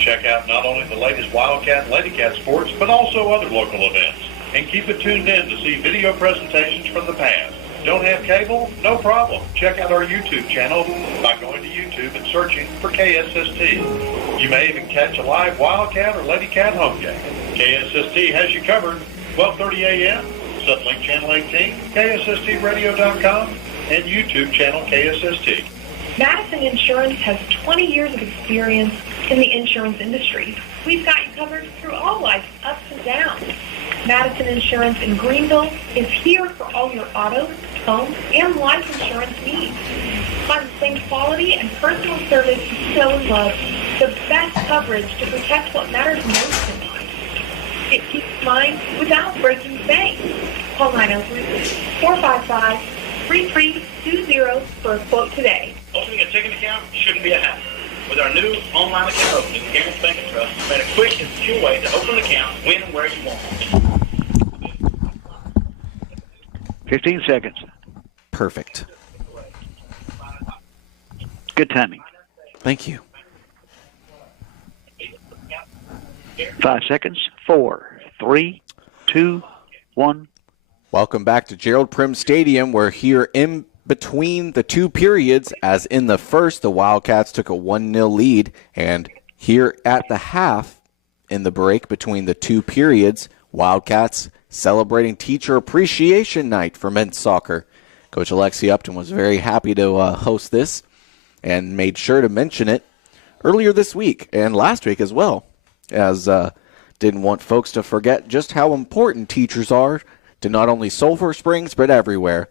Check out not only the latest Wildcat and Ladycat sports, but also other local events. And keep it tuned in to see video presentations from the past. Don't have cable? No problem. Check out our YouTube channel by going to YouTube and searching for KSST. You may even catch a live Wildcat or Lady Cat home game. KSST has you covered. 12:30 a.m., Sublink Channel 18, KSSTradio.com, and YouTube channel KSST. Madison Insurance has 20 years of experience in the insurance industry. We've got you covered through all life's ups and downs. Madison Insurance in Greenville is here for all your auto, home, and life insurance needs. Find the same quality and personal service you so love, the best coverage to protect what matters most in life. Get peace of mind without breaking the bank. Call 903-455-3320 for a quote today. Opening a checking account shouldn't be a hassle. With our new online account opening, Cameron's Bank and Trust, it's made a quick and secure way to open an account when and where you want. 15 seconds. Perfect. Good timing. Thank you. 5 seconds. 4, 3, 2, 1. Welcome back to Gerald Prim Stadium. We're here in between the two periods, as in the first, the Wildcats took a 1-0 lead, and here at the half, in the break between the two periods, Wildcats celebrating Teacher Appreciation Night for men's soccer. Coach Alexi Upton was very happy to host this and made sure to mention it earlier this week and last week as well, as didn't want folks to forget just how important teachers are to not only Sulphur Springs but everywhere,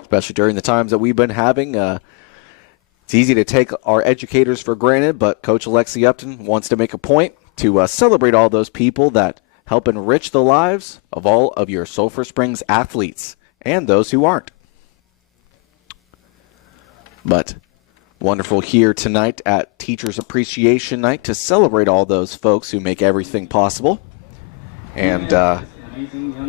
especially during the times that we've been having. It's easy to take our educators for granted, but Coach Alexi Upton wants to make a point to celebrate all those people that help enrich the lives of all of your Sulphur Springs athletes and those who aren't. But wonderful here tonight at Teachers Appreciation Night to celebrate all those folks who make everything possible. And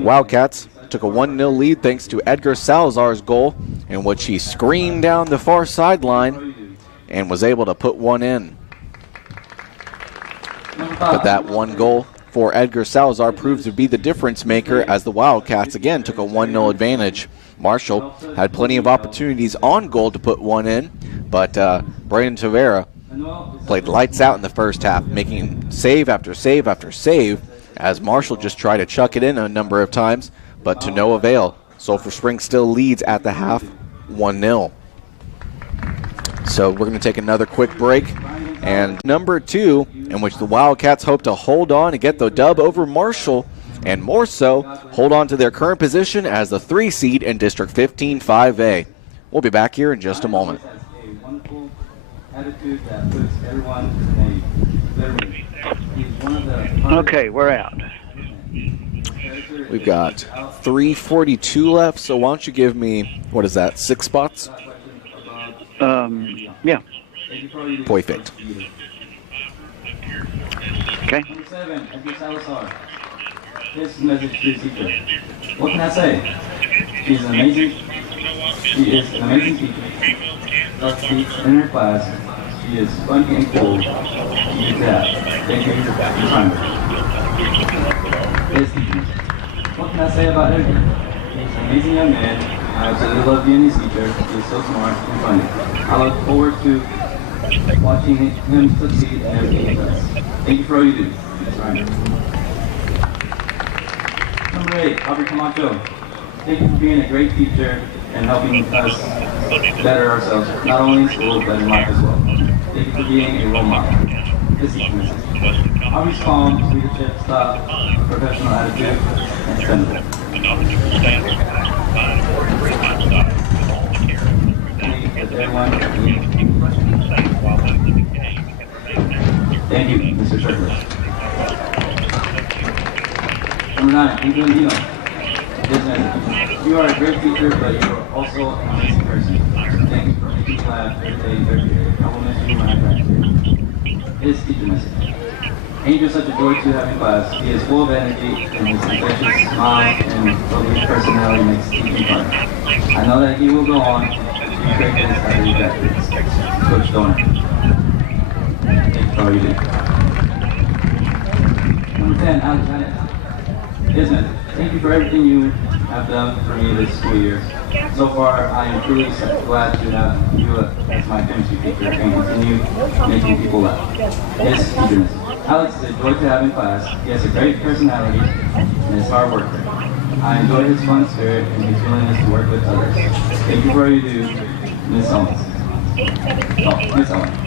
Wildcats took a 1-0 lead thanks to Edgar Salazar's goal, in which he screamed down the far sideline and was able to put one in. But that one goal for Edgar Salazar proves to be the difference maker, as the Wildcats again took a 1-0 advantage. Marshall had plenty of opportunities on goal to put one in, but Brandon Tavera played lights out in the first half, making save after save after save, as Marshall just tried to chuck it in a number of times, but to no avail. Sulphur Springs still leads at the half, 1-0. So we're going to take another quick break. And number 2, in which the Wildcats hope to hold on and get the dub over Marshall, and more so, hold on to their current position as the 3 seed in District 15 5A. We'll be back here in just a moment. Okay, we're out. We've got 3:42 left, so why don't you give me, what is that, 6 spots? Yeah. Perfect. Okay. Number 7, Edgar Salazar. This message to his teacher. What can I say? She is an amazing teacher. Loves to teach in her class. She is funny and cool. She is that. Thank you for your time. His teacher. What can I say about Edgar? He's an amazing young man. I absolutely love being his teacher. He is so smart and funny. I look forward to watching him succeed and everything he does. Thank you for all you do. Number 8, Aubrey Camacho. Thank you for being a great teacher and helping us better ourselves, not only in school, but in life as well. Thank you for being a role model. This is your message. Aubrey's calm, leadership style, professional attitude, and dependable. Thank you, Mr. Strickler. Number 9, Angel Nino. You are a great teacher, but you are also an amazing person. Thank you for making me laugh every day. I will miss you when I graduate. His teacher message. Angel is such a joy to have in class. He is full of energy, and his infectious smile and bubbly personality makes teaching fun. I know that he will go on to be great things after he graduates. Coach Donor. Thank you for all you do. Number 10, Alex Bennett. His message. Thank you for everything you have done for me this school year. So far, I am truly glad to have you as my chemistry teacher and continue making people laugh. Yes, teachers. Alex is a joy to have in class. He has a great personality and is a hard worker. I enjoy his fun spirit and his willingness to work with others. Thank you for all you do, Ms. Owens. Oh, Ms. Owens.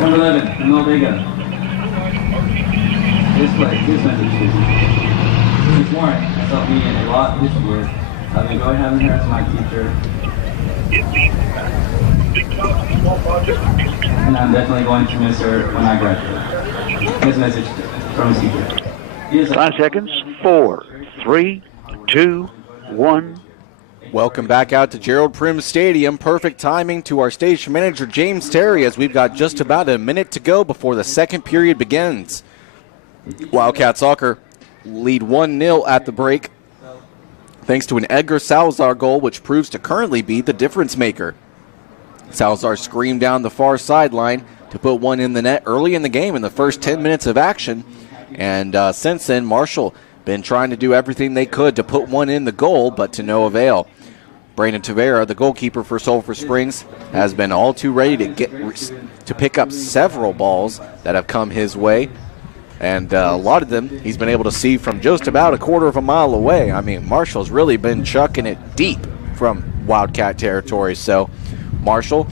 Number 11, Noel Vega. This message is Ms. Warren has helped me a lot this year. I've enjoyed having her as my teacher. And I'm definitely going to miss her when I graduate. This message from his teacher. 5 seconds. 4, 3, 2, 1. Welcome back out to Gerald Prim Stadium. Perfect timing to our station manager, James Terry, as we've got just about a minute to go before the second period begins. Wildcat Soccer lead 1-0 at the break, thanks to an Edgar Salazar goal, which proves to currently be the difference maker. Salazar screamed down the far sideline to put one in the net early in the game in the first 10 minutes of action. And since then, Marshall been trying to do everything they could to put one in the goal, but to no avail. Brandon Tavera, the goalkeeper for Sulphur Springs, has been all too ready to pick up several balls that have come his way. And a lot of them he's been able to see from just about a quarter of a mile away. I mean, Marshall's really been chucking it deep from Wildcat territory. So Marshall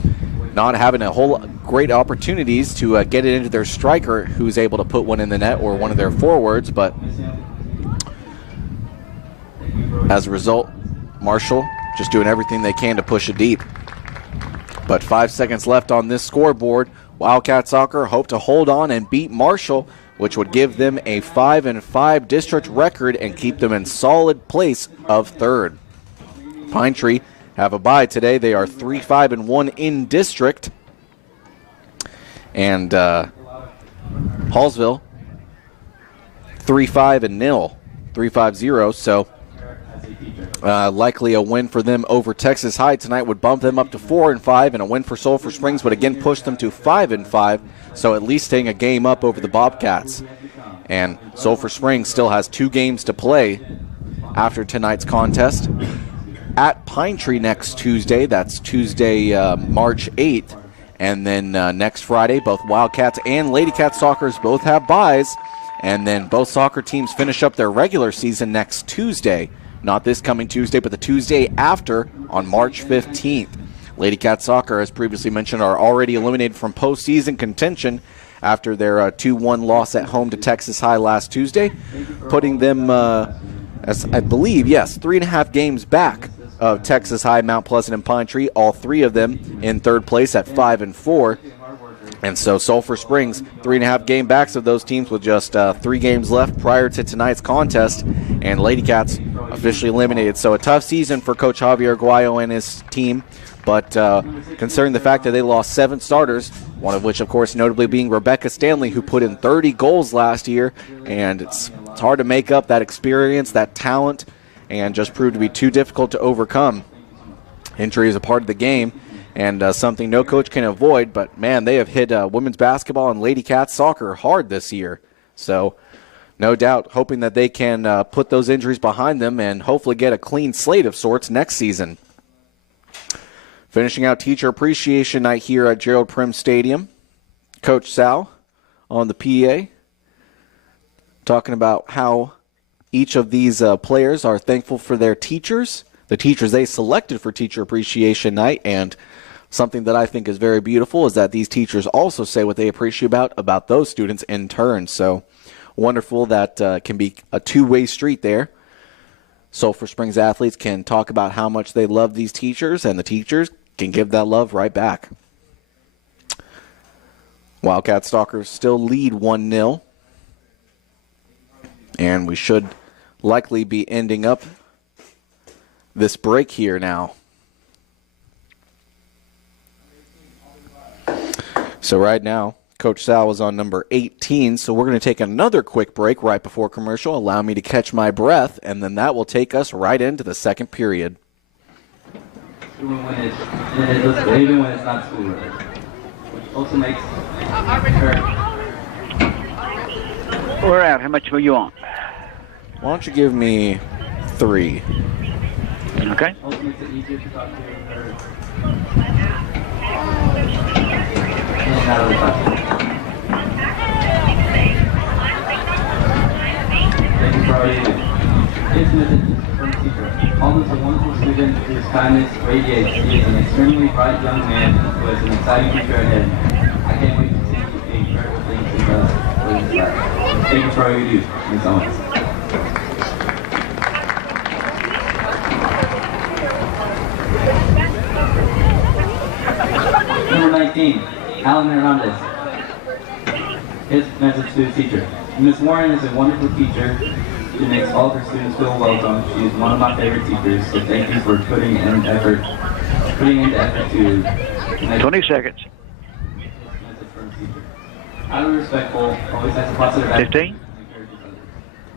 not having a whole great opportunities to get it into their striker, who's able to put one in the net, or one of their forwards. But as a result, Marshall just doing everything they can to push it deep. But 5 seconds left on this scoreboard. Wildcat Soccer hope to hold on and beat Marshall, which would give them a 5-5 district record and keep them in solid place of third. Pine Tree have a bye today. They are 3-5-1 in district. And Hallsville 3-5-0, 3-5-0. So likely a win for them over Texas High tonight would bump them up to 4-5, and a win for Sulphur Springs would again push them to 5-5. So at least staying a game up over the Bobcats. And Sulphur Springs still has 2 games to play after tonight's contest. At Pine Tree next Tuesday, that's Tuesday, March 8th. And then next Friday, both Wildcats and Lady Cat Soccers both have byes. And then both soccer teams finish up their regular season next Tuesday. Not this coming Tuesday, but the Tuesday after on March 15th. Lady Cat Soccer, as previously mentioned, are already eliminated from postseason contention after their 2-1 loss at home to Texas High last Tuesday, putting them, as I believe, 3.5 games back of Texas High, Mount Pleasant, and Pine Tree, all 3 of them in third place at 5-4. And so Sulphur Springs, 3.5 game backs of those teams with just 3 games left prior to tonight's contest, and Lady Cats officially eliminated. So a tough season for Coach Javier Aguayo and his team. But considering the fact that they lost 7 starters, one of which, of course, notably being Rebecca Stanley, who put in 30 goals last year, and it's hard to make up that experience, that talent, and just proved to be too difficult to overcome. Injury is a part of the game, and something no coach can avoid, but, man, they have hit women's basketball and Lady Cats soccer hard this year. So no doubt hoping that they can put those injuries behind them and hopefully get a clean slate of sorts next season. Finishing out Teacher Appreciation Night here at Gerald Prim Stadium. Coach Sal on the PA talking about how each of these players are thankful for their teachers, the teachers they selected for Teacher Appreciation Night, and something that I think is very beautiful is that these teachers also say what they appreciate about those students in turn. So wonderful that can be a two-way street there. Sulphur Springs athletes can talk about how much they love these teachers, and the teachers can give that love right back. Wildcat Stalkers still lead 1-0. And we should likely be ending up this break here now. So right now, Coach Sal is on number 18, so we're going to take another quick break right before commercial. Allow me to catch my breath, and then that will take us right into the second period. Even when it's not school related, which also makes her. We're out. How much were you on? Why don't you give me 3? Okay. Also makes it easier to talk to her. And out of the classroom. Thank you for all you do. His message from the teacher. Alden is a wonderful student whose kindness radiates. He is an extremely bright young man who has an exciting future ahead. I can't wait to see the incredible things he does with his life. Thank you for all you do, Ms. Owens. Number 19, Alan Hernandez. His message to the teacher. Ms. Warren is a wonderful teacher. She makes all of her students feel welcome. She is one of my favorite teachers, so thank you for putting in the effort to make 20 seconds. message from the teacher. Highly respectful, always has a positive attitude. 15.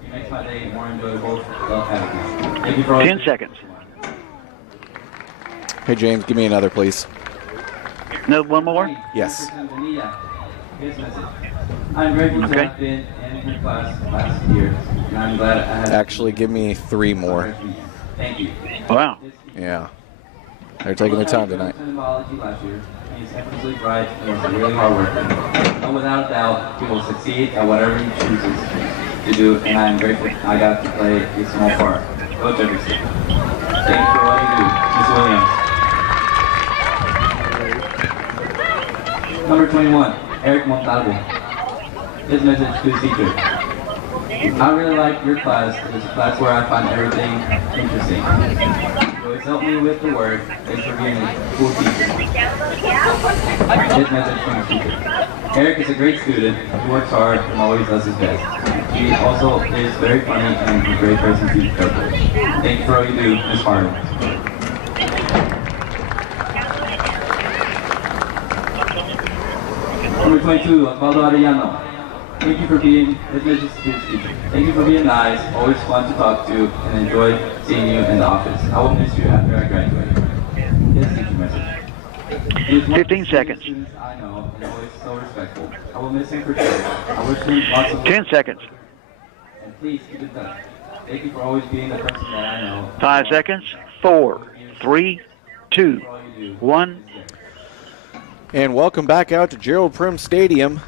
He makes my day more enjoyable. Love having you. Thank you for all 10 seconds. Hey, James, give me another, please. No, one more? Yes. His message. I'm grateful to have been in her class last year, and I'm glad I had. Actually, give me 3 more. Thank you. Wow. Yeah. They're taking their time tonight. Biology last year. He's effortlessly bright and he's really hard worker. And without a doubt, he will succeed at whatever he chooses to do, and I'm grateful I got to play a small part. Coach Everson. Thank you for what you do, Ms. Williams. Number 21, Eric Montalvo. His message to his teacher. I really like your class. It's a class where I find everything interesting. You always help me with the work. Thanks for being a cool teacher. His message from his teacher. Eric is a great student. He works hard and always does his best. He also is very funny and a great person to teach with. Thank you for all you do, Ms. Harden. Number 22, Osvaldo Arellano. Thank you for being his message to his teacher. Thank you for being nice, always fun to talk to, and enjoy seeing you in the office. I will miss you after I graduate. His teacher message. 15 seconds. I know, and always so respectful. I will miss him for sure. I wish him lots of 10 seconds. And please keep in touch. Thank you for always being the person that I know. 5 seconds. 4, 3, 2, 1. And welcome back out to Gerald Prim Stadium.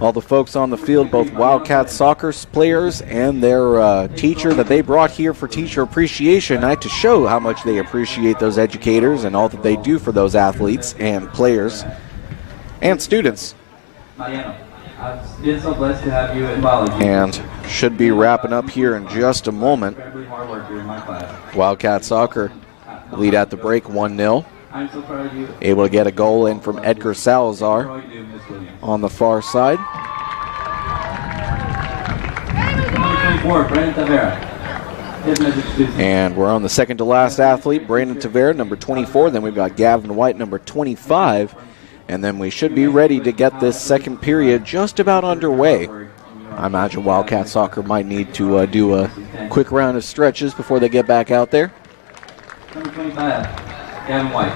All the folks on the field, both Wildcat soccer players and their teacher that they brought here for Teacher Appreciation Night to show how much they appreciate those educators and all that they do for those athletes and players and students. Mariano, I've been so blessed to have you in biology. And should be wrapping up here in just a moment. Incredibly hard worker in my class. Wildcat soccer lead at the break 1-0. I'm so proud of you. Able to get a goal in from Edgar Salazar on the far side. Number 24, Brandon Tavera. His message to And we're on the second to last athlete, Brandon Tavera, number 24. Then we've got Gavin White, number 25. And then we should be ready to get this second period just about underway. I imagine Wildcat soccer might need to do a quick round of stretches before they get back out there. Number 25, Gavin White.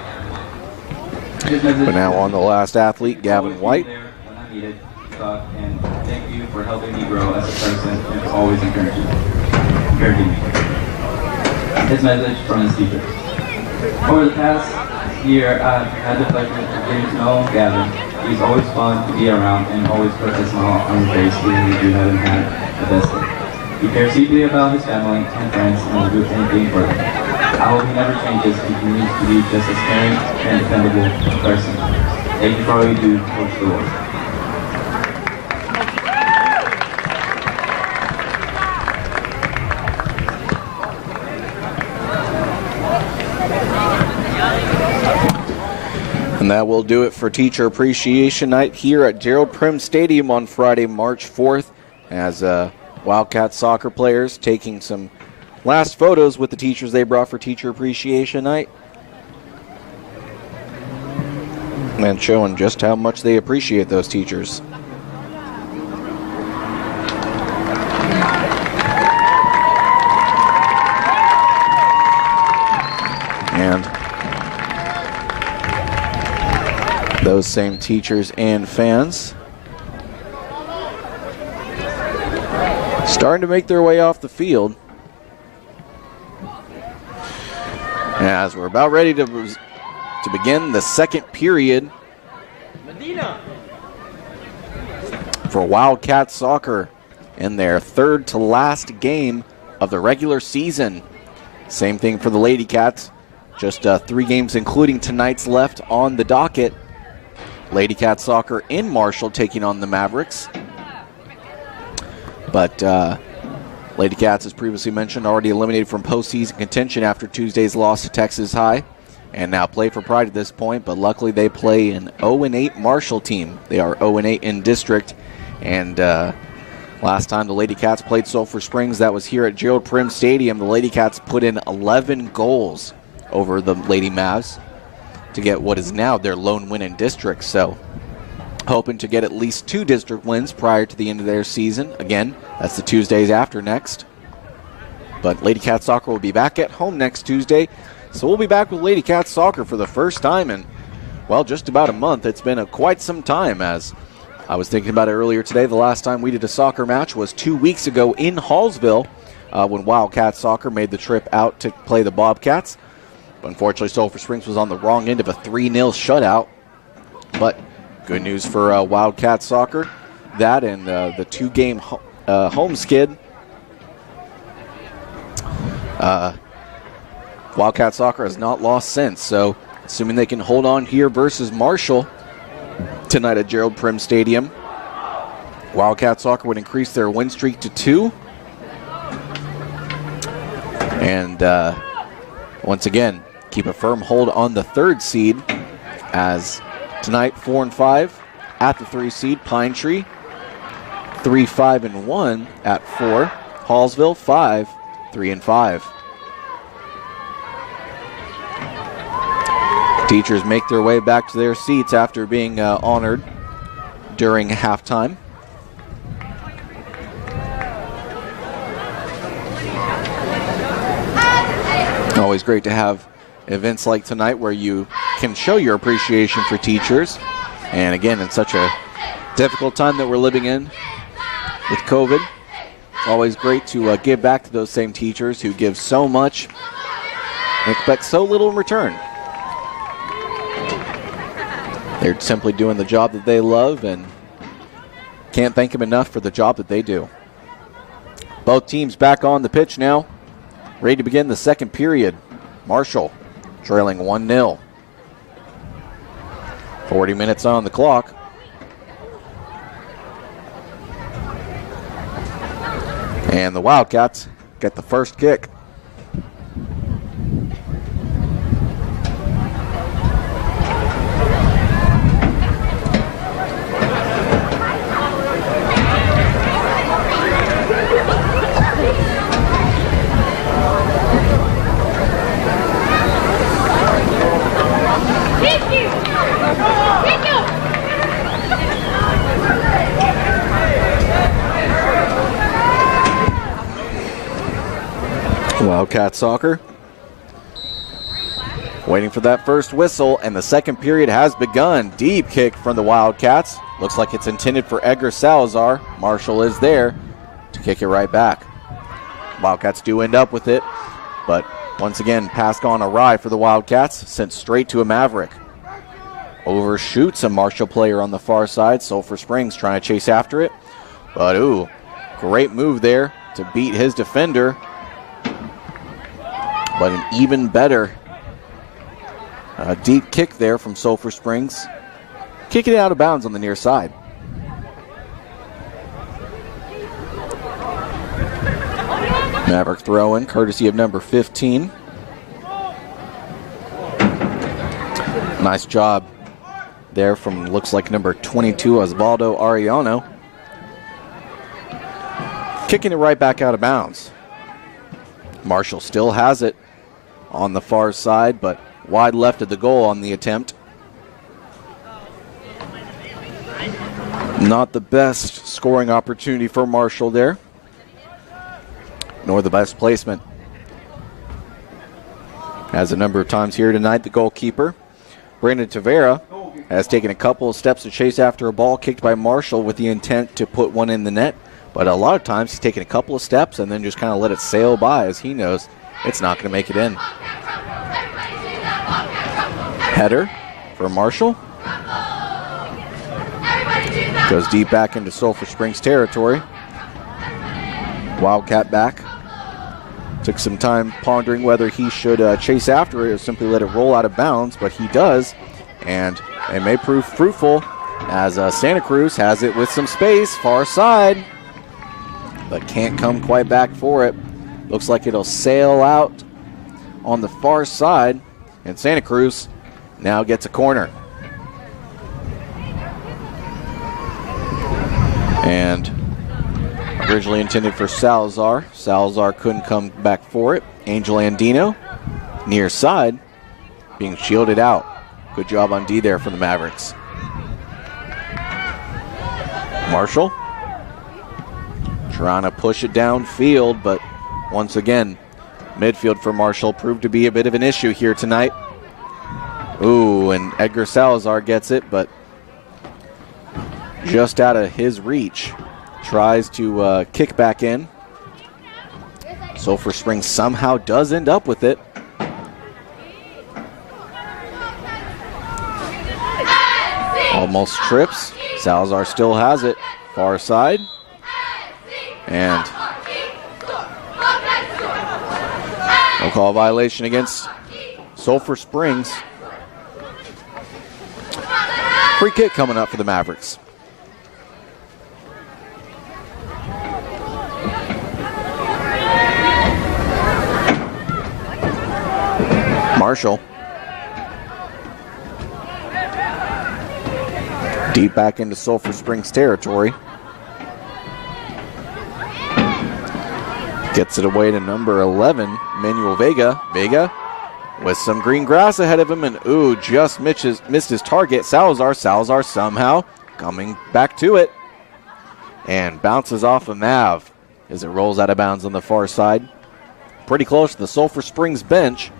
But now on the last athlete, Gavin White. When I needed to talk, and thank you for helping me grow as a person and for always encouraging me. His message from his teacher. Over the past year, I've had the pleasure of getting to know Gavin. He's always fun to be around and always puts a smile on his face when we haven't had the best day. He cares deeply about his family and friends and will do anything for them. I hope he never changes and continues to be just a caring and dependable person. Thank you for all you do towards the world. And that will do it for Teacher Appreciation Night here at Gerald Prim Stadium on Friday, March 4th, as Wildcat soccer players taking some last photos with the teachers they brought for Teacher Appreciation Night. And showing just how much they appreciate those teachers. And those same teachers and fans starting to make their way off the field. As we're about ready to begin the second period for Wildcat soccer in their third to last game of the regular season. Same thing for the Lady Cats. Just 3 games, including tonight's, left on the docket. Lady Cat soccer in Marshall taking on the Mavericks. But Lady Cats, as previously mentioned, already eliminated from postseason contention after Tuesday's loss to Texas High, and now play for pride at this point. But luckily they play an 0-8 Marshall team. They are 0-8 in district, and last time the Lady Cats played Sulphur Springs, that was here at Gerald Prim Stadium. The Lady Cats put in 11 goals over the Lady Mavs to get what is now their lone win in district. So hoping to get at least 2 district wins prior to the end of their season. Again, that's the Tuesdays after next. But Lady Cat soccer will be back at home next Tuesday. So we'll be back with Lady Cat soccer for the first time in, well, just about a month. It's been quite some time, as I was thinking about it earlier today. The last time we did a soccer match was 2 weeks ago in Hallsville when Wildcat soccer made the trip out to play the Bobcats. Unfortunately, Sulphur Springs was on the wrong end of a 3-0 shutout. But good news for Wildcat soccer. That and the 2-game home skid. Wildcat soccer has not lost since. So assuming they can hold on here versus Marshall tonight at Gerald Prim Stadium, Wildcat soccer would increase their win streak to 2. And once again, keep a firm hold on the 3rd seed, as tonight 4 and 5 at the 3 seed, Pine Tree, 3, 5 and 1 at 4, Hallsville 5, 3 and 5. Teachers make their way back to their seats after being honored during halftime. Always great to have events like tonight where you can show your appreciation for teachers. And again, in such a difficult time that we're living in with COVID, it's always great to give back to those same teachers who give so much and expect so little in return. They're simply doing the job that they love, and can't thank them enough for the job that they do. Both teams back on the pitch now, ready to begin the second period. Marshall trailing 1-0. 40 minutes on the clock. And the Wildcats get the first kick. Wildcat soccer waiting for that first whistle, and the second period has begun. Deep kick from the Wildcats. Looks like it's intended for Edgar Salazar. Marshall is there to kick it right back. Wildcats do end up with it, but once again, pass gone awry for the Wildcats, sent straight to a Maverick. Overshoots a Marshall player on the far side. Sulphur Springs trying to chase after it, but ooh, great move there to beat his defender. But an even better deep kick there from Sulphur Springs. Kicking it out of bounds on the near side. Maverick throw in, courtesy of number 15. Nice job there from, looks like, number 22, Osvaldo Arellano. Kicking it right back out of bounds. Marshall still has it on the far side, but wide left of the goal on the attempt. Not the best scoring opportunity for Marshall there, nor the best placement. As a number of times here tonight, the goalkeeper, Brandon Tavera, has taken a couple of steps to chase after a ball kicked by Marshall with the intent to put one in the net, But a lot of times he's taking a couple of steps and then just kind of let it sail by as he knows it's not going to make it in. Header for Marshall. Goes deep back into Sulphur Springs territory. Wildcat back. Took some time pondering whether he should chase after it or simply let it roll out of bounds, but he does. And it may prove fruitful as Santa Cruz has it with some space, far side, but can't come quite back for it. Looks like it'll sail out on the far side, and Santa Cruz now gets a corner. And originally intended for Salazar. Salazar couldn't come back for it. Angel Andino, near side, being shielded out. Good job on D there for the Mavericks. Marshall trying to push it downfield, but once again, midfield for Marshall proved to be a bit of an issue here tonight. Ooh, and Edgar Salazar gets it, but just out of his reach. Tries to kick back in. Sulphur Springs somehow does end up with it. Almost trips. Salazar still has it. Far side. And no call violation against Sulphur Springs. Free kick coming up for the Mavericks. Marshall. Deep back into Sulphur Springs territory. Gets it away to number 11, Manuel Vega. Vega with some green grass ahead of him, and ooh, just missed his target. Salazar somehow coming back to it. And bounces off of Mav as it rolls out of bounds on the far side. Pretty close to the Sulphur Springs bench.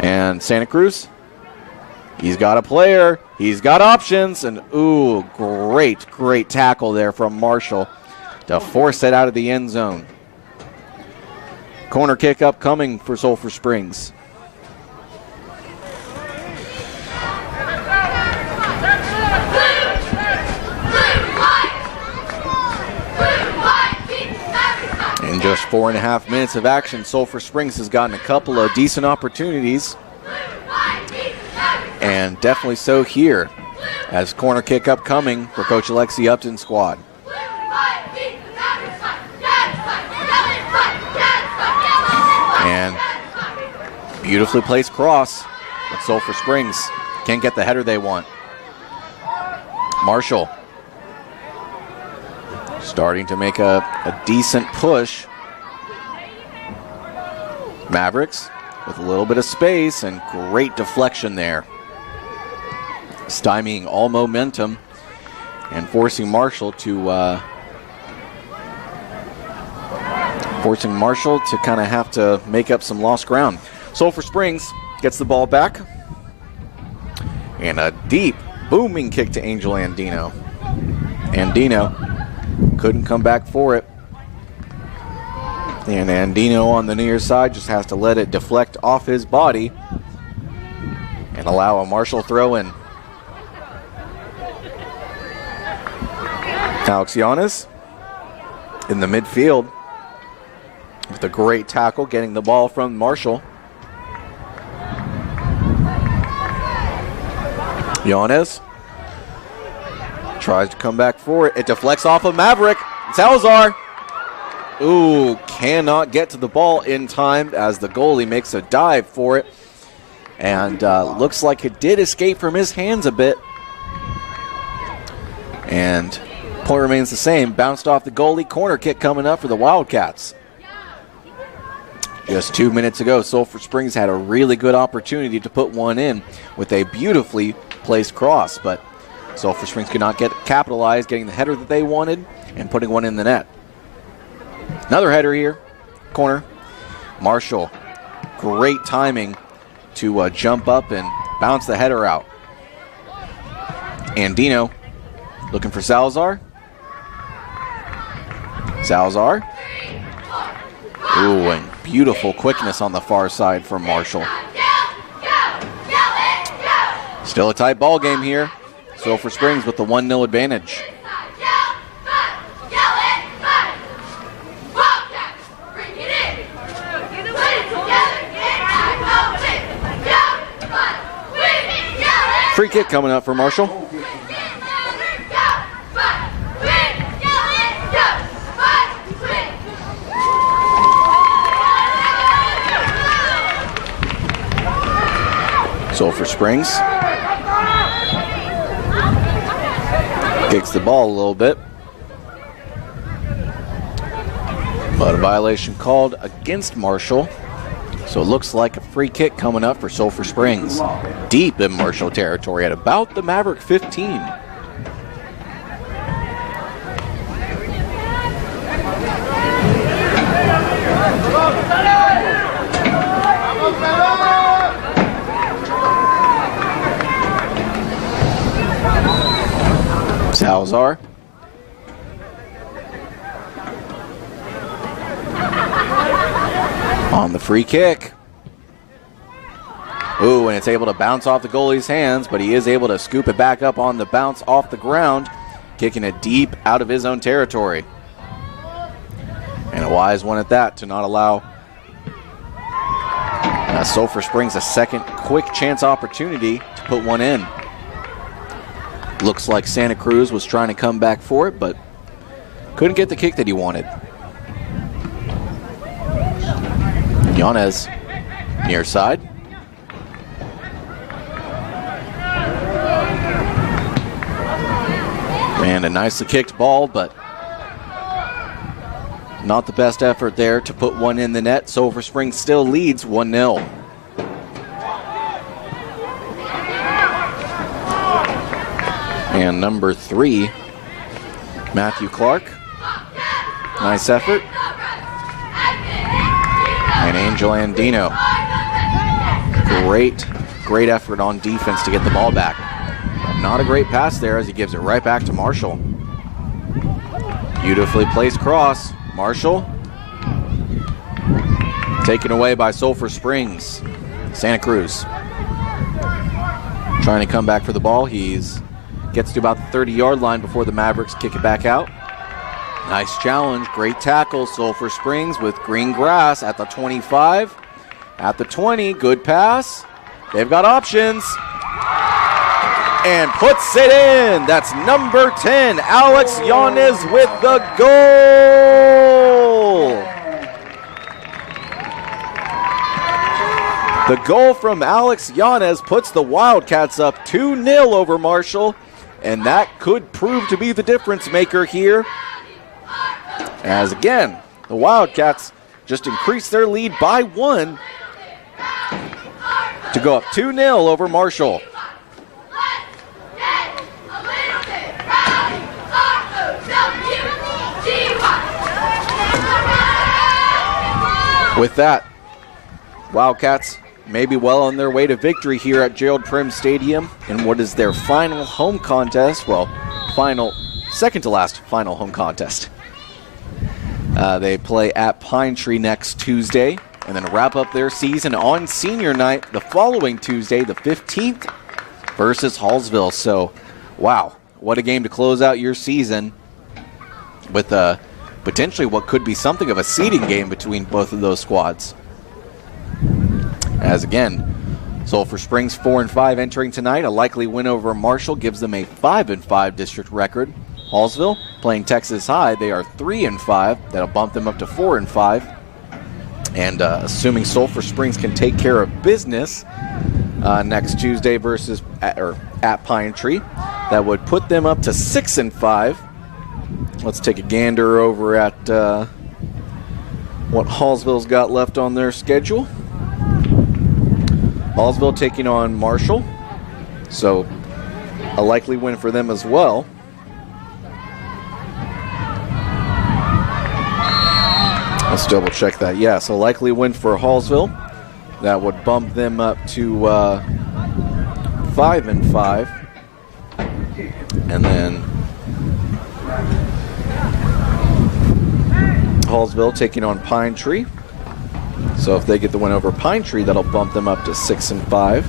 And Santa Cruz, he's got a player, he's got options, and ooh, great tackle there from Marshall to force it out of the end zone. Corner kick upcoming for Sulphur Springs. In just 4.5 minutes of action, Sulphur Springs has gotten a couple of decent opportunities. And definitely so here as corner kick upcoming for Coach Alexi Upton's squad. And beautifully placed cross at Sulphur Springs. Can't get the header they want. Marshall starting to make a decent push. Mavericks with a little bit of space and great deflection there. Stymieing all momentum and forcing Marshall to kind of have to make up some lost ground. Sulphur Springs gets the ball back. And a deep, booming kick to Angel Andino. Andino couldn't come back for it. And Andino on the near side just has to let it deflect off his body and allow a Marshall throw in. Alex Giannis in the midfield with a great tackle, getting the ball from Marshall. Giannis tries to come back for it. It deflects off of Maverick. Salazar. Ooh, cannot get to the ball in time as the goalie makes a dive for it. And looks like it did escape from his hands a bit. And point remains the same. Bounced off the goalie. Corner kick coming up for the Wildcats. Just 2 minutes ago, Sulphur Springs had a really good opportunity to put one in with a beautifully placed cross. But Sulphur Springs could not capitalize, getting the header that they wanted and putting one in the net. Another header here, corner. Marshall, great timing to jump up and bounce the header out. Andino looking for Salazar. Salazar. Ooh, and beautiful quickness on the far side from Marshall. Still a tight ball game here. Sulphur Springs with the 1-0 advantage. Free kick coming up for Marshall. Sulphur Springs kicks the ball a little bit, but a violation called against Marshall. So it looks like a free kick coming up for Sulphur Springs. Deep in Marshall territory at about the Maverick 15. Salazar. On the free kick. Ooh, and it's able to bounce off the goalie's hands, but he is able to scoop it back up on the bounce off the ground, kicking it deep out of his own territory. And a wise one at that to not allow Sulphur Springs a second quick chance opportunity to put one in. Looks like Santa Cruz was trying to come back for it, but couldn't get the kick that he wanted. Yanez, near side. And a nicely kicked ball, but not the best effort there to put one in the net. Sulphur Springs still leads 1-0. And number 3, Matthew Clark. Nice effort. And Angel Andino. Great effort on defense to get the ball back. Not a great pass there as he gives it right back to Marshall. Beautifully placed cross. Marshall. Taken away by Sulphur Springs. Santa Cruz. Trying to come back for the ball. He's gets to about the 30-yard line before the Mavericks kick it back out. Nice challenge, great tackle. Sulphur Springs with green grass at the 25. At the 20, good pass. They've got options. And puts it in. That's number 10, Alex Yanez with the goal. The goal from Alex Yanez puts the Wildcats up 2-0 over Marshall. And that could prove to be the difference maker here. As again, the Wildcats just increased their lead by 1 to go up 2-0 over Marshall. With that, Wildcats may be well on their way to victory here at Gerald Prim Stadium in what is their final home contest. Well, second to last final home contest. They play at Pine Tree next Tuesday and then wrap up their season on senior night the following Tuesday, the 15th, versus Hallsville. So, wow, what a game to close out your season with potentially what could be something of a seeding game between both of those squads. As again, Sulphur Springs 4-5 entering tonight. A likely win over Marshall gives them a 5-5 district record. Hallsville playing Texas High, they are 3-5. That'll bump them up to 4-5. And assuming Sulphur Springs can take care of business next Tuesday versus at Pine Tree, that would put them up to 6-5. Let's take a gander over at what Hallsville's got left on their schedule. Hallsville taking on Marshall, so a likely win for them as well. Let's double check that. Yes, a likely win for Hallsville. That would bump them up to 5-5. And then Hallsville taking on Pine Tree. So if they get the win over Pine Tree, that'll bump them up to 6-5.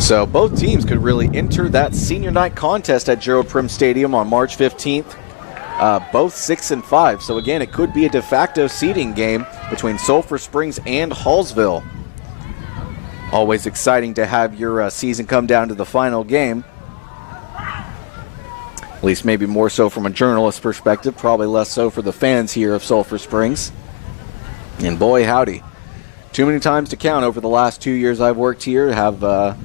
So both teams could really enter that senior night contest at Gerald Prim Stadium on March 15th. Both 6-5. So again, it could be a de facto seeding game between Sulphur Springs and Hallsville. Always exciting to have your season come down to the final game. At least maybe more so from a journalist perspective, probably less so for the fans here of Sulphur Springs. And boy, howdy. Too many times to count over the last 2 years I've worked here to have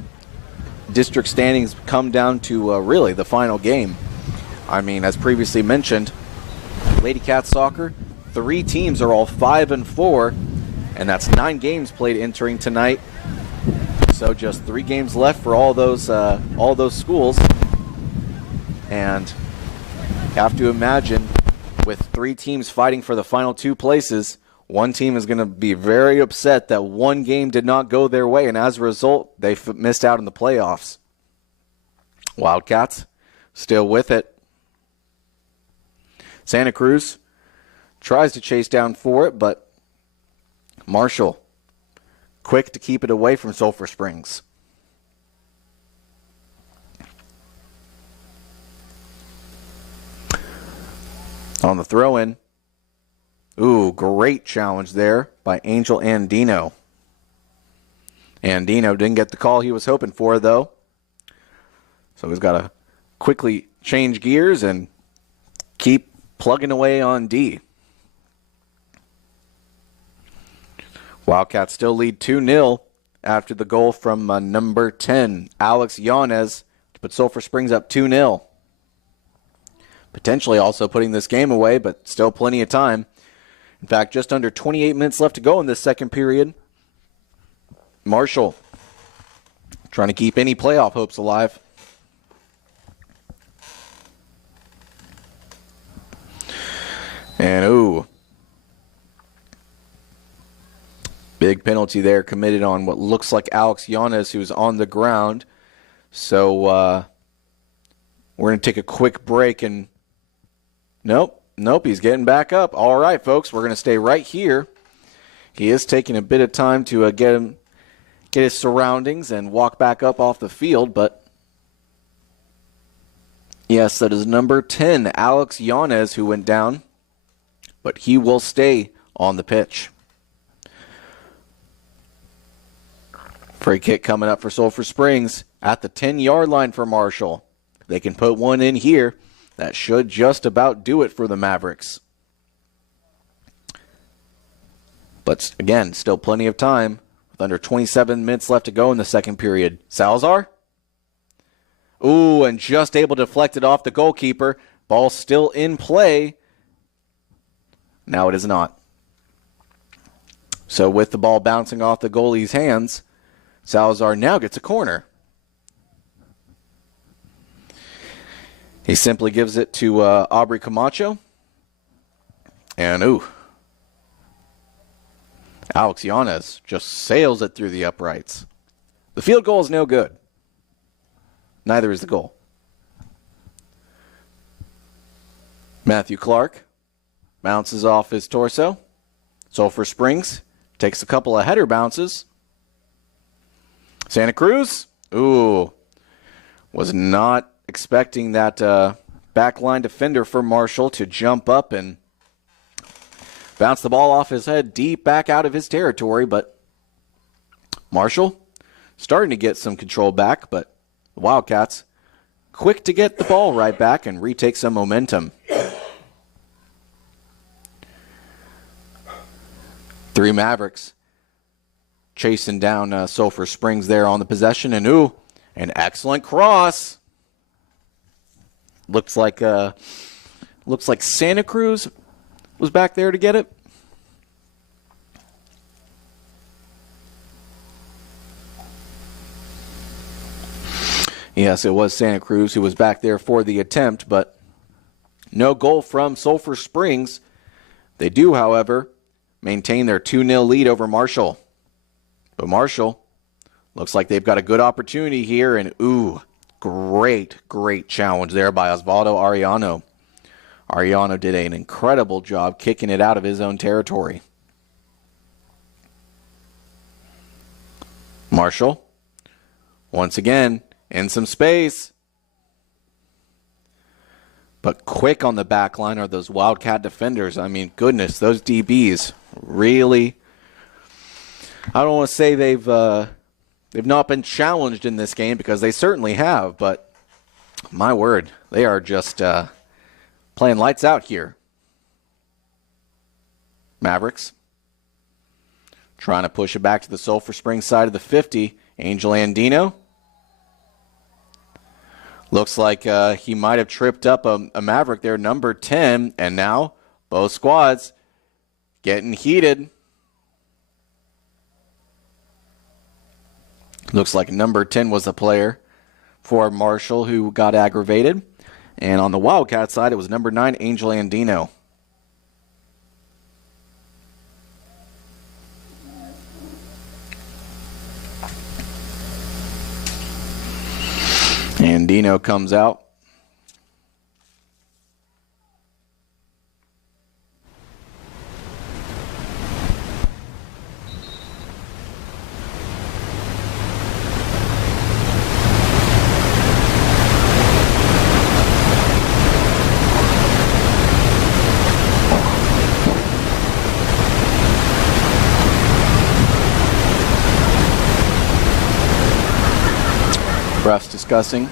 district standings come down to really the final game. I mean, as previously mentioned, Lady Cat Soccer, 3 teams are all 5-4, and that's 9 games played entering tonight. So just 3 games left for all those schools. And have to imagine with 3 teams fighting for the final 2 places, one team is going to be very upset that one game did not go their way, and as a result, they missed out in the playoffs. Wildcats still with it. Santa Cruz tries to chase down for it, but Marshall quick to keep it away from Sulphur Springs. On the throw-in. Ooh, great challenge there by Angel Andino. Andino didn't get the call he was hoping for, though. So he's got to quickly change gears and keep plugging away on D. Wildcats still lead 2-0 after the goal from number 10, Alex Yanez, to put Sulphur Springs up 2-0. Potentially also putting this game away, but still plenty of time. In fact, just under 28 minutes left to go in this second period. Marshall trying to keep any playoff hopes alive. And ooh, big penalty there committed on what looks like Alex Yanez, who's on the ground. So we're going to take a quick break and Nope, he's getting back up. All right, folks, we're going to stay right here. He is taking a bit of time to get his surroundings and walk back up off the field, but yes, that is number 10, Alex Yanez, who went down, but he will stay on the pitch. Free kick coming up for Sulphur Springs at the 10-yard line for Marshall. They can put one in here. That should just about do it for the Mavericks. But again, still plenty of time with under 27 minutes left to go in the second period. Salazar? Ooh, and just able to deflect it off the goalkeeper. Ball still in play. Now it is not. So with the ball bouncing off the goalie's hands, Salazar now gets a corner. He simply gives it to Aubrey Camacho. And ooh, Alex Yanez just sails it through the uprights. The field goal is no good. Neither is the goal. Matthew Clark bounces off his torso. Sulphur Springs takes a couple of header bounces. Santa Cruz, ooh, was not expecting that backline defender for Marshall to jump up and bounce the ball off his head deep back out of his territory, but Marshall starting to get some control back, but the Wildcats quick to get the ball right back and retake some momentum. 3 Mavericks chasing down Sulphur Springs there on the possession, and ooh, an excellent cross. Looks like Santa Cruz was back there to get it. Yes, it was Santa Cruz who was back there for the attempt, but no goal from Sulphur Springs. They do, however, maintain their 2-0 lead over Marshall. But Marshall looks like they've got a good opportunity here, and ooh, great challenge there by Osvaldo Arellano Ariano did an incredible job kicking it out of his own territory. Marshall, once again, in some space. But quick on the back line are those Wildcat defenders. I mean, goodness, those DBs really, I don't want to say they've not been challenged in this game, because they certainly have, but my word, they are just playing lights out here. Mavericks trying to push it back to the Sulphur Springs side of the 50. Angel Andino. Looks like he might have tripped up a Maverick there, number 10. And now both squads getting heated. Looks like number 10 was the player for Marshall who got aggravated. And on the Wildcat side, it was number 9, Angel Andino. Andino comes out. Refs discussing.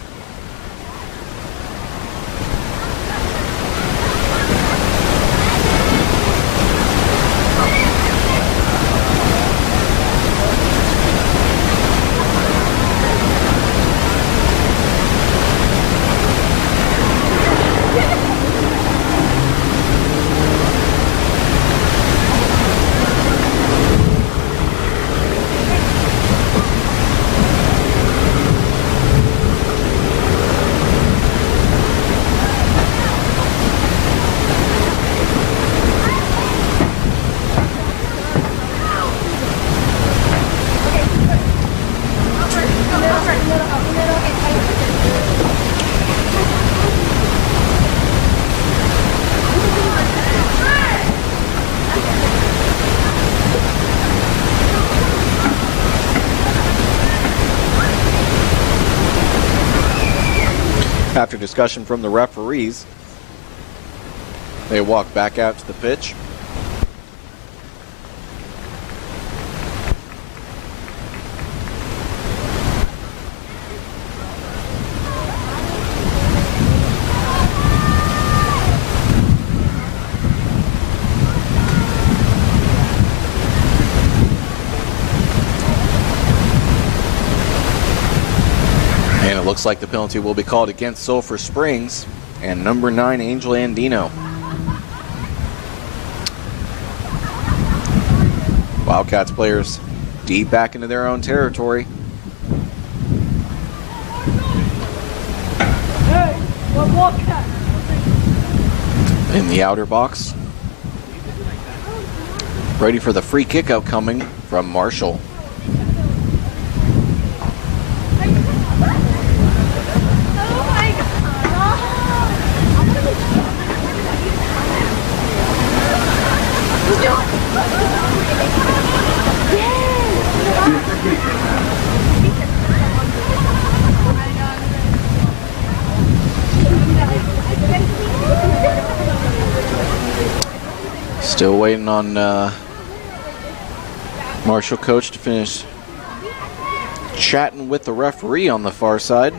After discussion from the referees, they walk back out to the pitch. Looks like the penalty will be called against Sulphur Springs and number 9, Angel Andino. Wildcats players deep back into their own territory. In the outer box. Ready for the free kick out coming from Marshall. Still waiting on Marshall coach to finish chatting with the referee on the far side.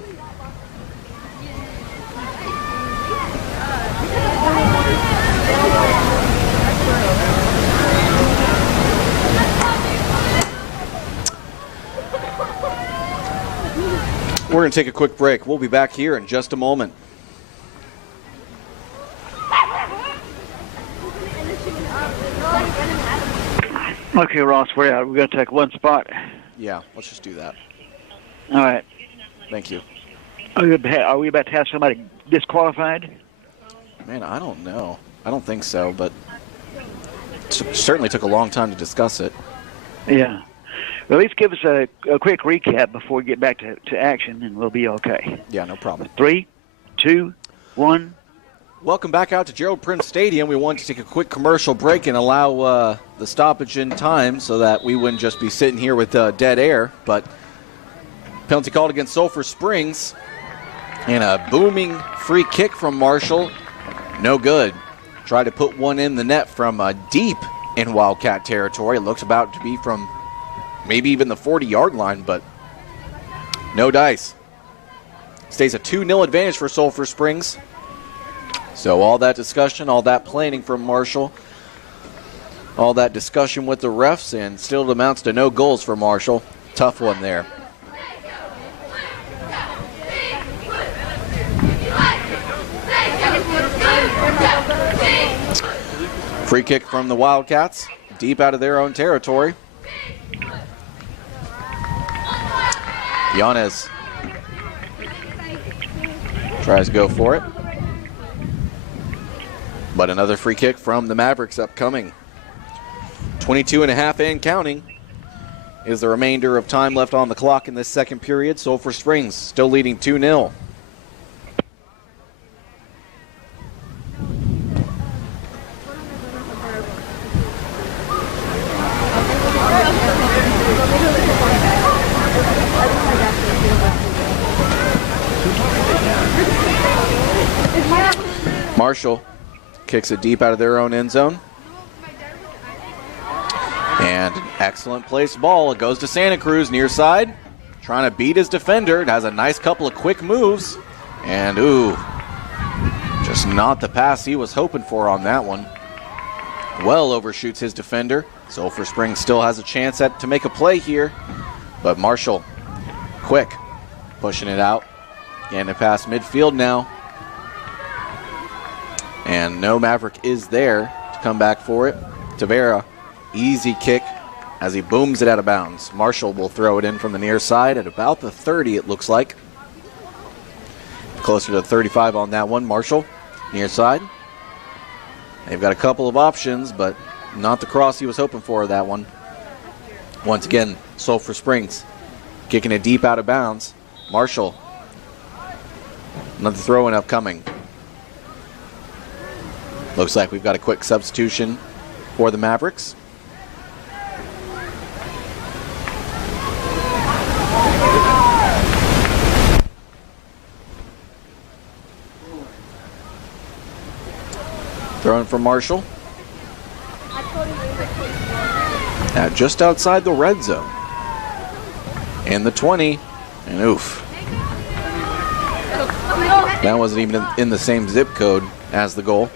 We're going to take a quick break. We'll be back here in just a moment. Okay, Ross, we're out. We're going to take one spot. Yeah, let's just do that. All right. Thank you. Are we about to have somebody disqualified? Man, I don't know. I don't think so, but it certainly took a long time to discuss it. Yeah. Well, at least give us a quick recap before we get back to action, and we'll be okay. Yeah, no problem. 3, 2, 1, Welcome back out to Gerald Prim Stadium. We wanted to take a quick commercial break and allow the stoppage in time so that we wouldn't just be sitting here with dead air. But penalty called against Sulphur Springs. And a booming free kick from Marshall. No good. Tried to put one in the net from deep in Wildcat territory. It looks about to be from maybe even the 40-yard line, but no dice. Stays a 2-0 advantage for Sulphur Springs. So all that discussion, all that planning from Marshall, all that discussion with the refs, and still it amounts to no goals for Marshall. Tough one there. Free kick from the Wildcats, deep out of their own territory. Yanez tries to go for it. But another free kick from the Mavericks upcoming. 22.5 and counting is the remainder of time left on the clock in this second period. Sulphur Springs still leading 2-0. Marshall kicks it deep out of their own end zone. And an excellent placed ball. It goes to Santa Cruz near side. Trying to beat his defender. It has a nice couple of quick moves. And just not the pass he was hoping for on that one. Well overshoots his defender. Sulphur Springs still has a chance to make a play here. But Marshall, quick, pushing it out. Getting it past midfield now. And no Maverick is there to come back for it. Tavera, easy kick as he booms it out of bounds. Marshall will throw it in from the near side at about the 30, it looks like. Closer to 35 on that one. Marshall, near side. They've got a couple of options, but not the cross he was hoping for that one. Once again, Sulphur Springs kicking it deep out of bounds. Marshall, another throw-in upcoming. Looks like we've got a quick substitution for the Mavericks. Throwing from Marshall. Just outside the red zone. And the 20. And oof. That wasn't even in the same zip code as the goal.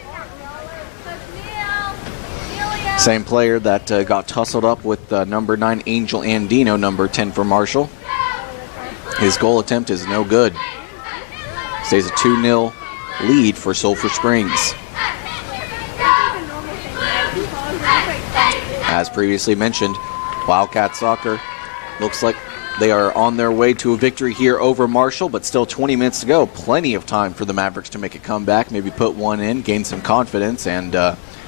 Same player that got tussled up with number 9 Angel Andino, number 10 for Marshall. His goal attempt is no good. Stays a 2-0 lead for Sulphur Springs. As previously mentioned, Wildcat Soccer looks like they are on their way to a victory here over Marshall, but still 20 minutes to go. Plenty of time for the Mavericks to make a comeback, maybe put one in, gain some confidence, and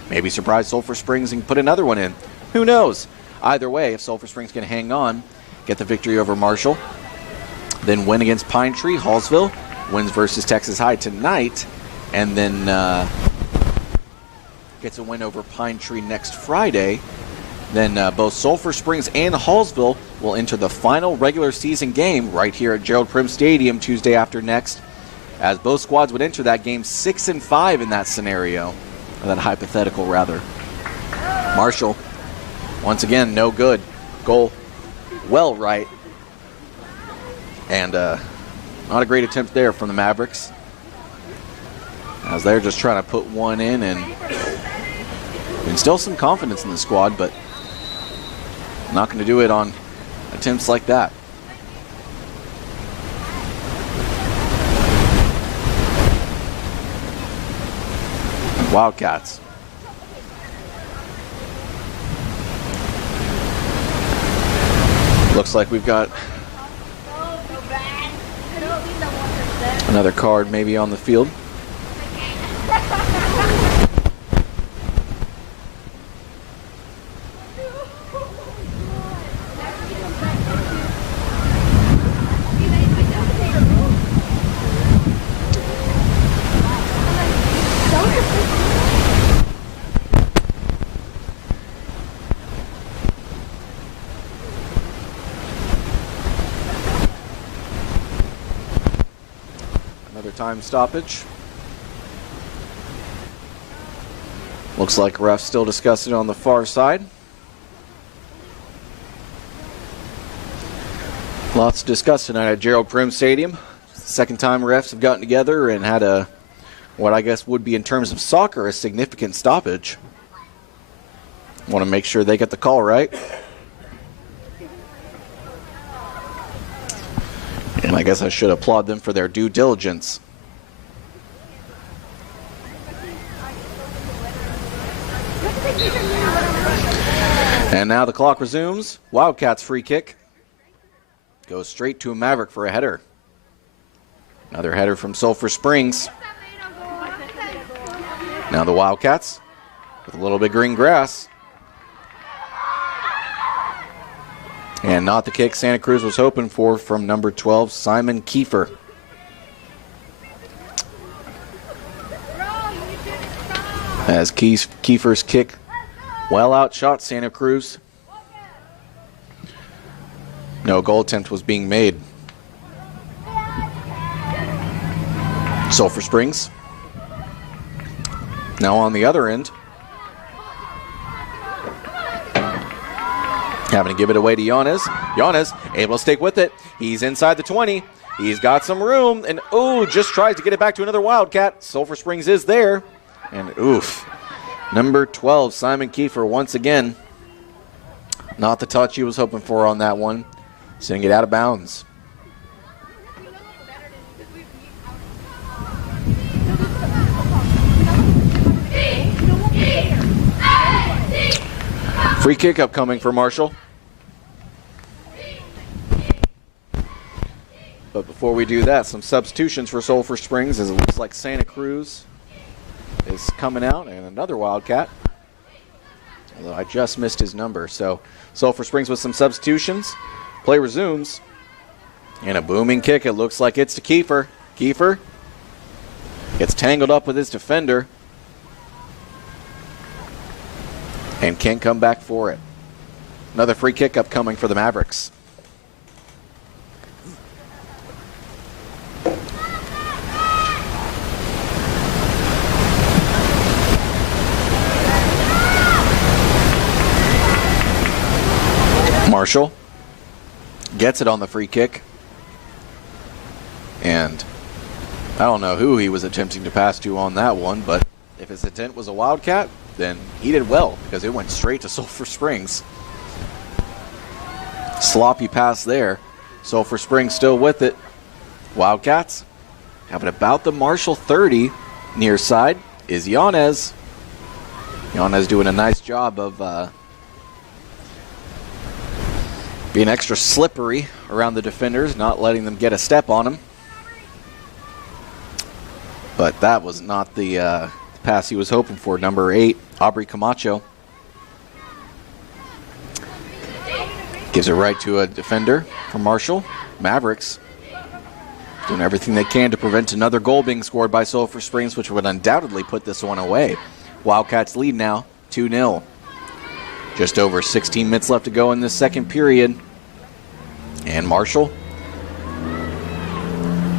maybe surprise Sulphur Springs and put another one in. Who knows? Either way, if Sulphur Springs can hang on, get the victory over Marshall, then win against Pine Tree, Hallsville, wins versus Texas High tonight, and then gets a win over Pine Tree next Friday, then both Sulphur Springs and Hallsville will enter the final regular season game right here at Gerald Prim Stadium Tuesday after next, as both squads would enter that game 6-5 in that scenario. That hypothetical, rather. Marshall, once again, no good. Goal well right. And not a great attempt there from the Mavericks, as they're just trying to put one in, and still some confidence in the squad, but not going to do it on attempts like that. Wildcats. Looks like we've got another card maybe on the field. Another time stoppage. Looks like refs still discussing on the far side. Lots to discuss tonight at Gerald Prim Stadium. Second time refs have gotten together and had a, what I guess would be in terms of soccer, a significant stoppage. Want to make sure they get the call right. And I guess I should applaud them for their due diligence. And now the clock resumes. Wildcats free kick. Goes straight to a Maverick for a header. Another header from Sulphur Springs. Now the Wildcats with a little bit green grass. And not the kick Santa Cruz was hoping for from number 12, Simon Kiefer. As Kiefer's kick well outshot Santa Cruz. No goal attempt was being made. Sulphur Springs. Now on the other end. Having to give it away to Yanez. Yanez able to stick with it. He's inside the 20. He's got some room. And just tries to get it back to another Wildcat. Sulphur Springs is there. And number 12, Simon Kiefer once again. Not the touch he was hoping for on that one. Sending it out of bounds. Free kick upcoming for Marshall. But before we do that, some substitutions for Sulphur Springs, as it looks like Santa Cruz is coming out, and another Wildcat. Although I just missed his number. So Sulphur Springs with some substitutions. Play resumes. And a booming kick. It looks like it's to Kiefer. Kiefer gets tangled up with his defender. And can't come back for it. Another free kick upcoming for the Mavericks. Marshall gets it on the free kick. And I don't know who he was attempting to pass to on that one, but if his intent was a Wildcat, then he did well because it went straight to Sulphur Springs. Sloppy pass there. Sulphur Springs still with it. Wildcats have it about the Marshall 30. Near side is Yanez. Yanez doing a nice job of being extra slippery around the defenders, not letting them get a step on him. But that was not the pass he was hoping for. Number 8, Aubrey Camacho. Gives it right to a defender from Marshall. Mavericks doing everything they can to prevent another goal being scored by Sulphur Springs, which would undoubtedly put this one away. Wildcats lead now 2-0. Just over 16 minutes left to go in this second period. And Marshall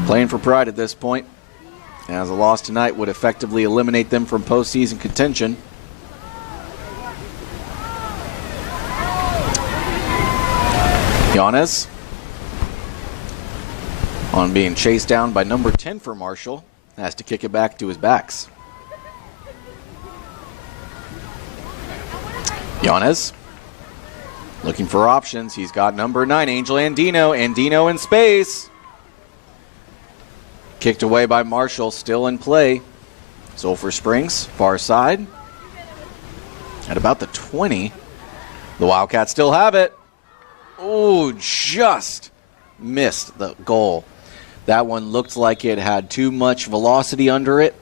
playing for pride at this point, as a loss tonight would effectively eliminate them from postseason contention. Yanez on being chased down by number 10 for Marshall, has to kick it back to his backs. Yanez looking for options. He's got number 9, Angel Andino. Andino in space. Kicked away by Marshall, still in play. Sulphur Springs, far side. At about the 20. The Wildcats still have it. Just missed the goal. That one looked like it had too much velocity under it.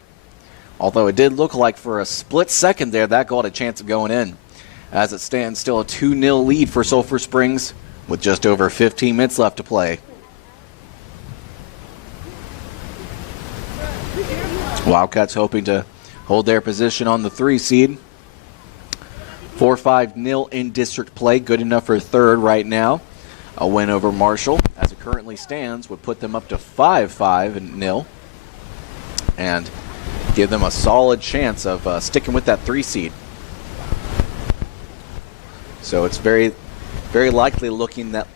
Although it did look like for a split second there, that goal had a chance of going in. As it stands, still a 2-0 lead for Sulphur Springs with just over 15 minutes left to play. Wildcats hoping to hold their position on the 3 seed. 4-5-0 in district play, good enough for third right now. A win over Marshall, as it currently stands, would put them up to 5-5-0 and give them a solid chance of sticking with that 3 seed. So it's very, very likely looking that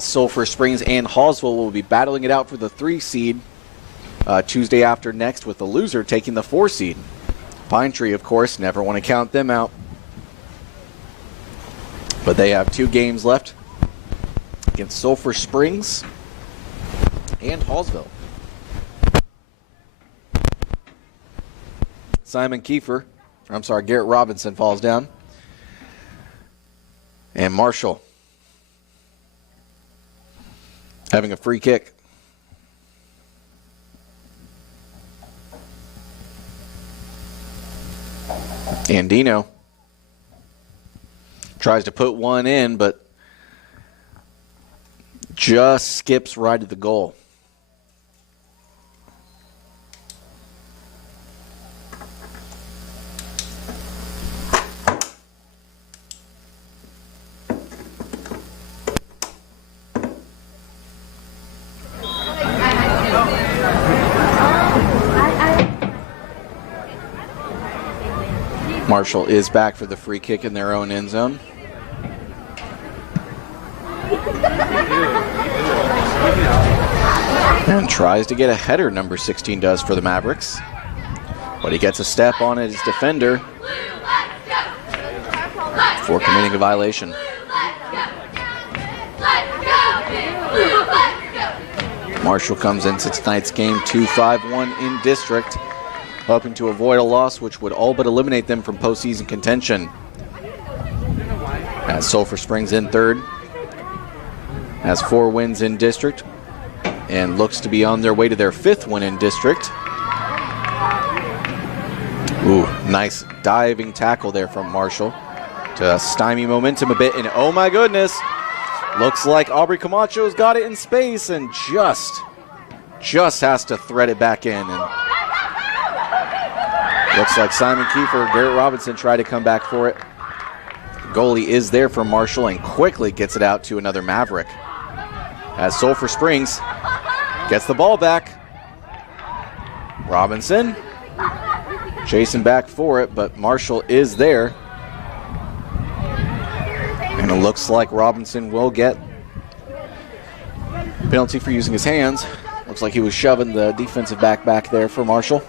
Sulphur Springs and Hallsville will be battling it out for the 3 seed Tuesday after next, with the loser taking the 4 seed. Pine Tree, of course, never want to count them out. But they have 2 games left against Sulphur Springs and Hallsville. Garrett Robinson falls down. And Marshall having a free kick. Andino tries to put one in, but just skips right at the goal. Marshall is back for the free kick in their own end zone. And tries to get a header, number 16 does, for the Mavericks. But he gets a step on his defender for committing a violation. Marshall comes into tonight's game 2-5-1 in district, hoping to avoid a loss which would all but eliminate them from postseason contention. As Sulphur Springs in third, has 4 wins in district, and looks to be on their way to their 5th win in district. Ooh, nice diving tackle there from Marshall to stymie momentum a bit, and oh my goodness, looks like Aubrey Camacho's got it in space and just has to thread it back in. And looks like Simon Kiefer, Garrett Robinson tried to come back for it. The goalie is there for Marshall and quickly gets it out to another Maverick. As Sulphur Springs gets the ball back. Robinson chasing back for it, but Marshall is there. And it looks like Robinson will get a penalty for using his hands. Looks like he was shoving the defensive back there for Marshall.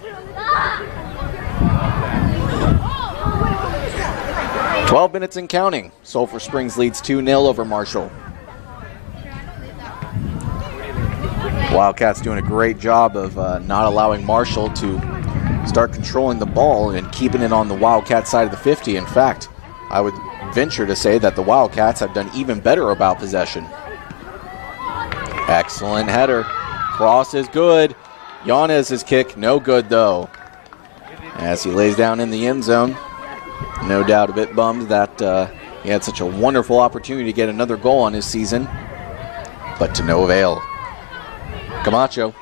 12 minutes and counting. Sulphur Springs leads 2-0 over Marshall. Wildcats doing a great job of not allowing Marshall to start controlling the ball and keeping it on the Wildcat side of the 50. In fact, I would venture to say that the Wildcats have done even better about possession. Excellent header. Cross is good. Yanez's kick, no good though. As he lays down in the end zone. No doubt a bit bummed that he had such a wonderful opportunity to get another goal on his season, but to no avail. Camacho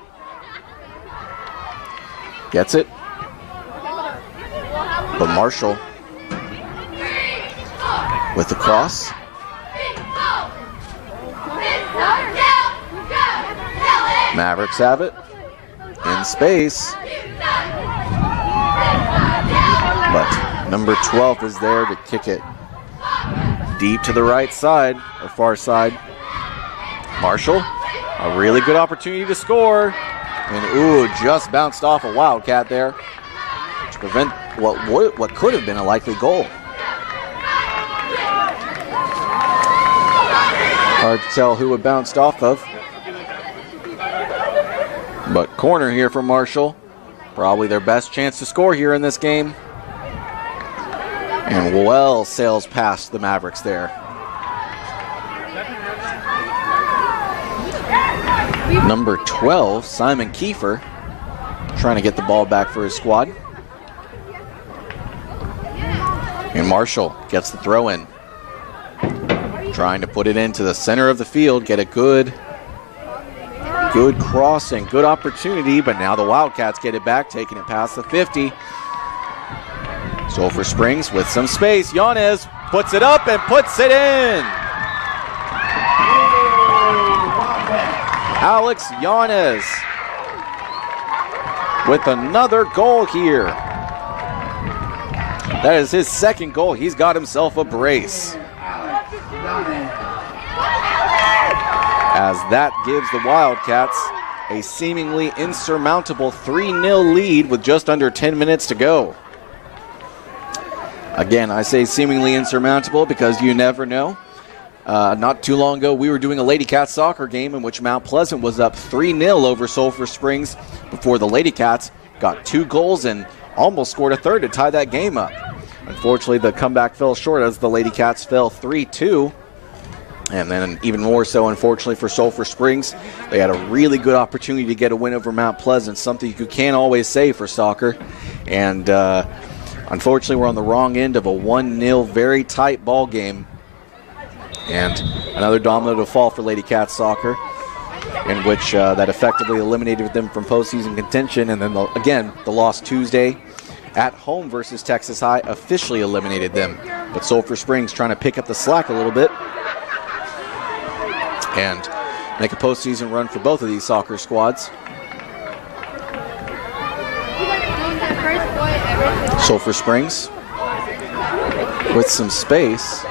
gets it, but Marshall with the cross. Mavericks have it in space, but number 12 is there to kick it deep to the right side, or far side. Marshall, a really good opportunity to score. And ooh, just bounced off a Wildcat there to prevent what could have been a likely goal. Hard to tell who it bounced off of. But corner here for Marshall. Probably their best chance to score here in this game. And well sails past the Mavericks there. Number 12, Simon Kiefer, trying to get the ball back for his squad. And Marshall gets the throw in. Trying to put it into the center of the field, get a good crossing, good opportunity, but now the Wildcats get it back, taking it past the 50. Sulphur Springs with some space. Yanez puts it up and puts it in. Alex Yanez with another goal here. That is his second goal. He's got himself a brace. As that gives the Wildcats a seemingly insurmountable 3-0 lead with just under 10 minutes to go. Again, I say seemingly insurmountable because you never know. Not too long ago, we were doing a Lady Cats soccer game in which Mount Pleasant was up 3-0 over Sulphur Springs before the Lady Cats got 2 goals and almost scored a third to tie that game up. Unfortunately, the comeback fell short as the Lady Cats fell 3-2. And then even more so, unfortunately, for Sulphur Springs, they had a really good opportunity to get a win over Mount Pleasant, something you can't always say for soccer. And unfortunately, we're on the wrong end of a 1-0 very tight ball game. And another domino to fall for Lady Cats soccer, in which that effectively eliminated them from postseason contention. And then, again, the loss Tuesday at home versus Texas High officially eliminated them. But Sulphur Springs trying to pick up the slack a little bit and make a postseason run for both of these soccer squads. Sulphur Springs with some space.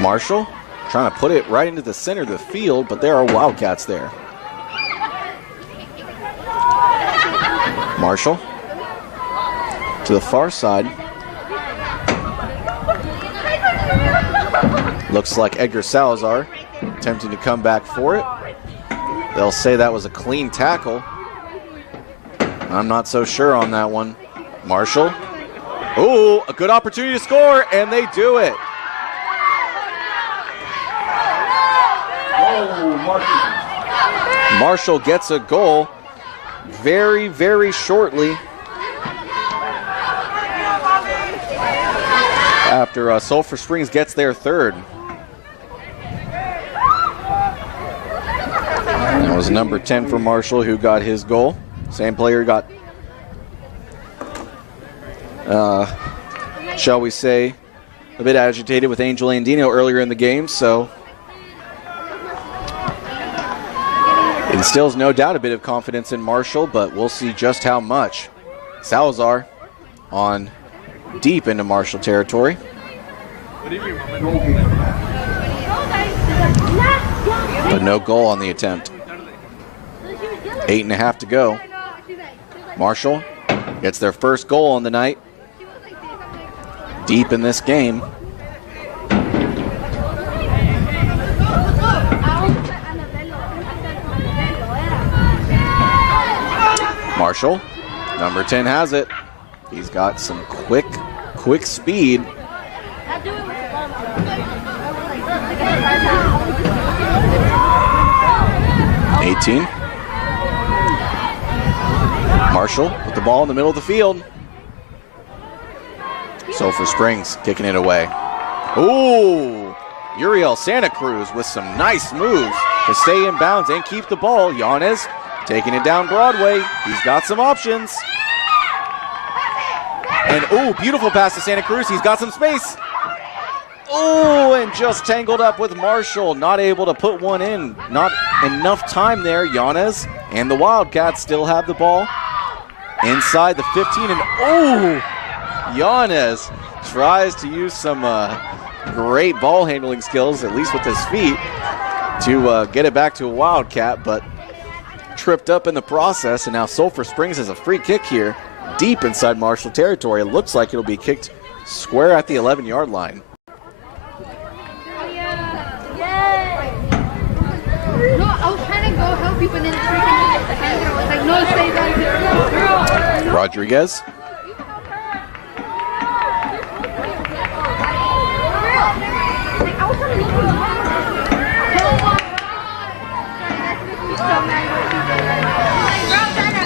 Marshall trying to put it right into the center of the field, but there are Wildcats there. Marshall to the far side. Looks like Edgar Salazar attempting to come back for it. They'll say that was a clean tackle. I'm not so sure on that one. Marshall. Ooh, a good opportunity to score, and they do it. Marshall gets a goal very, very shortly after Sulphur Springs gets their third. That was number 10 for Marshall who got his goal. Same player got, shall we say, a bit agitated with Angel Andino earlier in the game, so instills no doubt a bit of confidence in Marshall, but we'll see just how much. Salazar on deep into Marshall territory. But no goal on the attempt. 8.5 to go. Marshall gets their first goal on the night. Deep in this game. Marshall, number 10 has it. He's got some quick speed. 18. Marshall with the ball in the middle of the field. Sulphur Springs kicking it away. Ooh, Uriel Santa Cruz with some nice moves to stay in bounds and keep the ball. Yanez taking it down Broadway. He's got some options. And ooh, beautiful pass to Santa Cruz. He's got some space. Oh, and just tangled up with Marshall. Not able to put one in. Not enough time there. Yanez and the Wildcats still have the ball inside the 15. And oh, Yanez tries to use some great ball handling skills, at least with his feet, to get it back to a Wildcat, but tripped up in the process. And now Sulphur Springs has a free kick here deep inside Marshall territory. It looks like it'll be kicked square at the 11-yard line. No, I was trying to go help you, but then it's freaking I was like, no, stay back here. Rodriguez.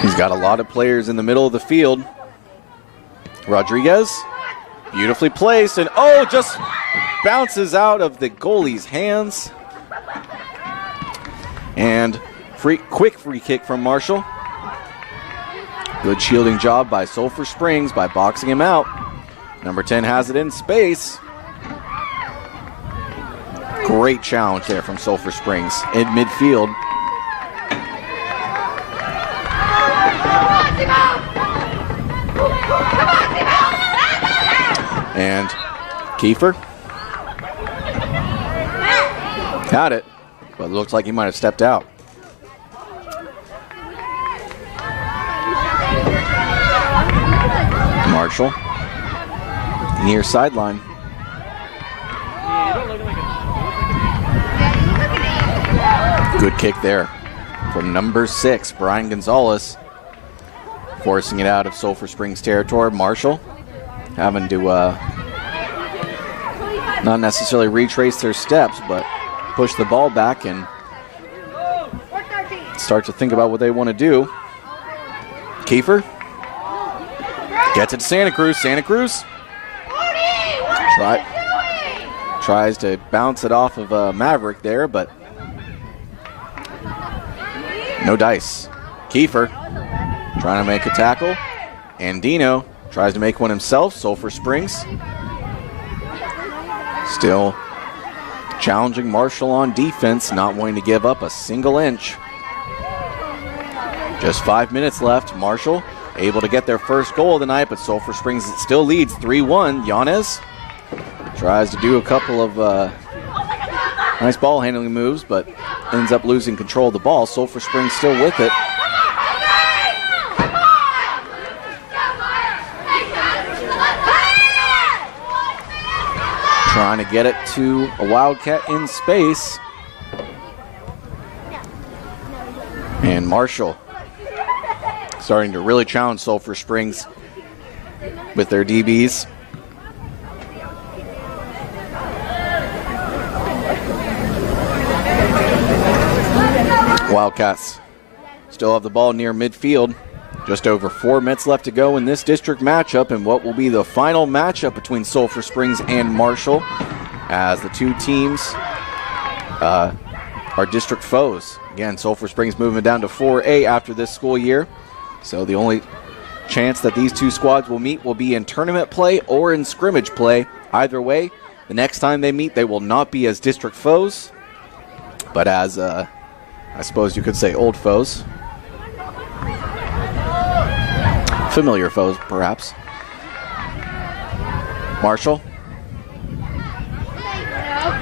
He's got a lot of players in the middle of the field. Rodriguez, beautifully placed, and oh, just bounces out of the goalie's hands. And quick free kick from Marshall. Good shielding job by Sulphur Springs by boxing him out. Number 10 has it in space. Great challenge there from Sulphur Springs in midfield. And Kiefer had it, but it looks like he might have stepped out. Marshall, near sideline. Good kick there from number 6, Brian Gonzalez, forcing it out of Sulphur Springs territory. Marshall having to not necessarily retrace their steps, but push the ball back and start to think about what they want to do. Kiefer gets it to Santa Cruz. Santa Cruz tries to bounce it off of Maverick there, but no dice. Kiefer trying to make a tackle. Andino tries to make one himself. Sulphur Springs still challenging Marshall on defense, not wanting to give up a single inch. Just 5 minutes left. Marshall able to get their first goal of the night, but Sulphur Springs still leads 3-1. Yanez tries to do a couple of nice ball handling moves, but ends up losing control of the ball. Sulphur Springs still with it. Trying to get it to a Wildcat in space. And Marshall starting to really challenge Sulphur Springs with their DBs. Wildcats still have the ball near midfield. Just over 4 minutes left to go in this district matchup, and what will be the final matchup between Sulphur Springs and Marshall, as the two teams are district foes. Again, Sulphur Springs moving down to 4A after this school year, so the only chance that these two squads will meet will be in tournament play or in scrimmage play. Either way, the next time they meet, they will not be as district foes, but as I suppose you could say old foes. Familiar foes, perhaps. Marshall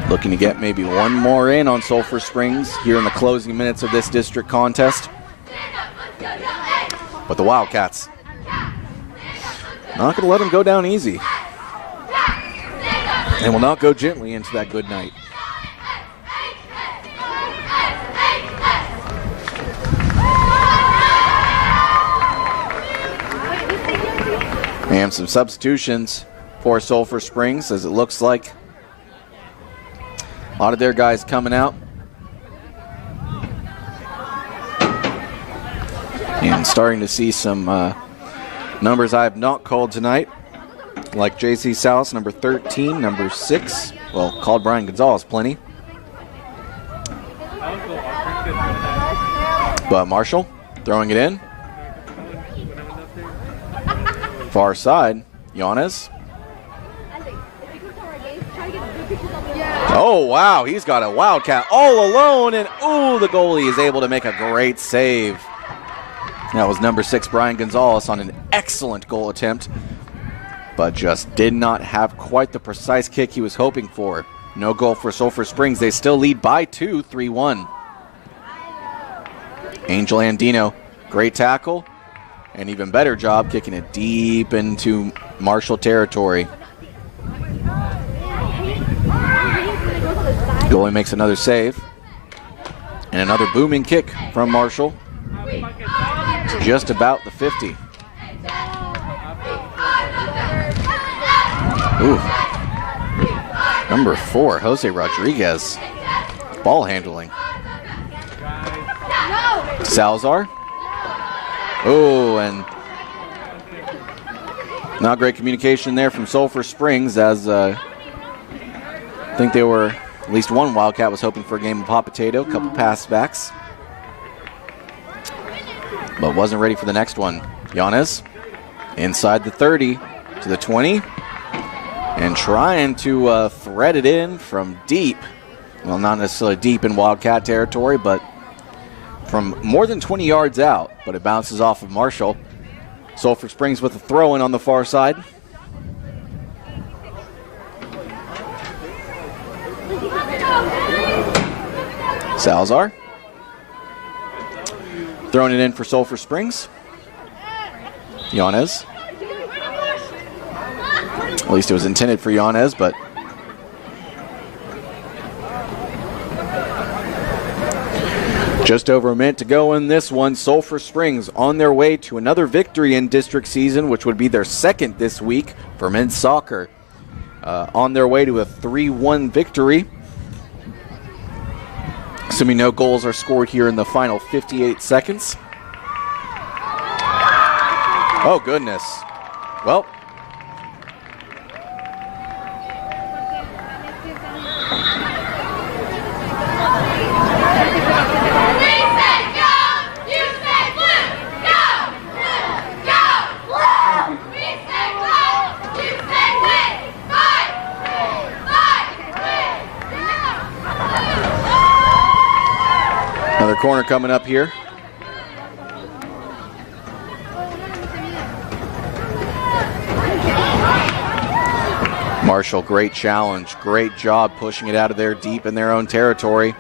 looking to get maybe one more in on Sulphur Springs here in the closing minutes of this district contest. But the Wildcats not going to let them go down easy. They will not go gently into that good night. And some substitutions for Sulphur Springs, as it looks like a lot of their guys coming out. And starting to see some numbers I have not called tonight, like J.C. Salas, number 13, number 6. Well, called Brian Gonzalez plenty. But Marshall throwing it in. Far side, Yanez. Oh, wow, he's got a Wildcat all alone, and ooh, the goalie is able to make a great save. That was number 6, Brian Gonzalez, on an excellent goal attempt, but just did not have quite the precise kick he was hoping for. No goal for Sulphur Springs. They still lead by 2, 3-1. Angel Andino, great tackle. An even better job kicking it deep into Marshall territory. Goalie makes another save. And another booming kick from Marshall. It's just about the 50. Ooh. Number 4, Jose Rodriguez. Ball handling. Salazar. Oh, and not great communication there from Sulphur Springs, as I think they were, at least one Wildcat was hoping for a game of hot potato, a couple pass backs, but wasn't ready for the next one. Yanez inside the 30 to the 20. And trying to thread it in from deep. Well, not necessarily deep in Wildcat territory, but from more than 20 yards out. But it bounces off of Marshall. Sulphur Springs with a throw-in on the far side. Salazar. Throwing it in for Sulphur Springs. Yanez. At least it was intended for Yanez, but just over a minute to go in this one. Sulphur Springs on their way to another victory in district season, which would be their second this week for men's soccer. On their way to a 3-1 victory. Assuming no goals are scored here in the final 58 seconds. Oh, goodness. Well, another corner coming up here. Marshall, great challenge. Great job pushing it out of there deep in their own territory.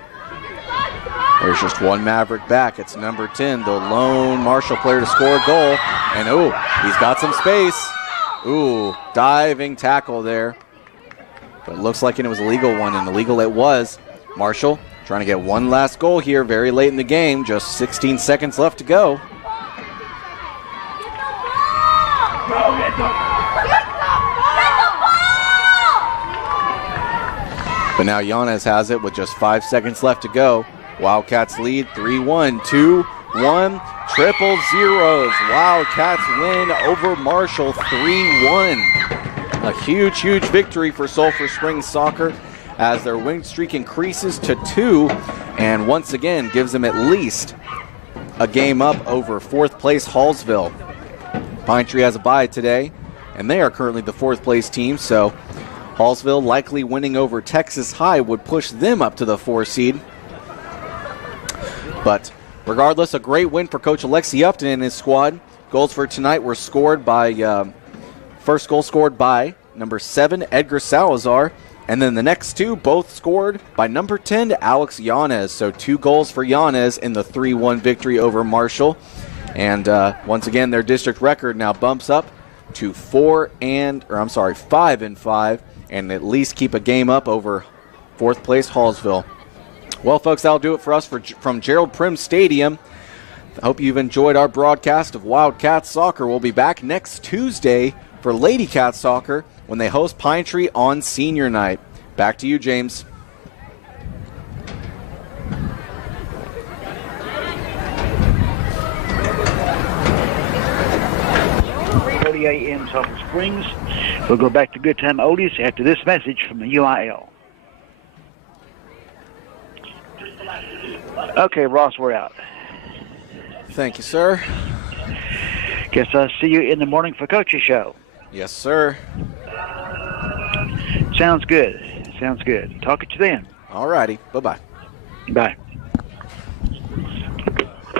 There's just one Maverick back. It's number 10, the lone Marshall player to score a goal. And, oh, he's got some space. Ooh, diving tackle there. But it looks like it was a legal one, and illegal it was. Marshall trying to get one last goal here very late in the game. Just 16 seconds left to go. But now Yanez has it with just 5 seconds left to go. Wildcats lead 3-1, 2-1, triple zeros. Wildcats win over Marshall 3-1. A huge, huge victory for Sulphur Springs Soccer as their win streak increases to 2 and once again gives them at least a game up over 4th place Hallsville. Pine Tree has a bye today, and they are currently the 4th place team, so Hallsville likely winning over Texas High would push them up to the 4 seed. But regardless, a great win for Coach Alexi Upton and his squad. Goals for tonight were scored by, first goal scored by number 7, Edgar Salazar, and then the next 2 both scored by number 10, Alex Yanez. So 2 goals for Yanez in the 3-1 victory over Marshall. And once again, their district record now bumps up to 5-5, and at least keep a game up over 4th place Hallsville. Well, folks, that'll do it for us from Gerald Prim Stadium. I hope you've enjoyed our broadcast of Wildcat Soccer. We'll be back next Tuesday for Lady Cat Soccer when they host Pine Tree on senior night. Back to you, James. AM Sulphur Springs. We'll go back to Good Time Oldies after this message from the UIL. Okay, Ross, we're out. Thank you, sir. Guess I'll see you in the morning for Coach's show. Yes, sir. Sounds good. Sounds good. Talk to you then. All righty. Bye-bye. Bye.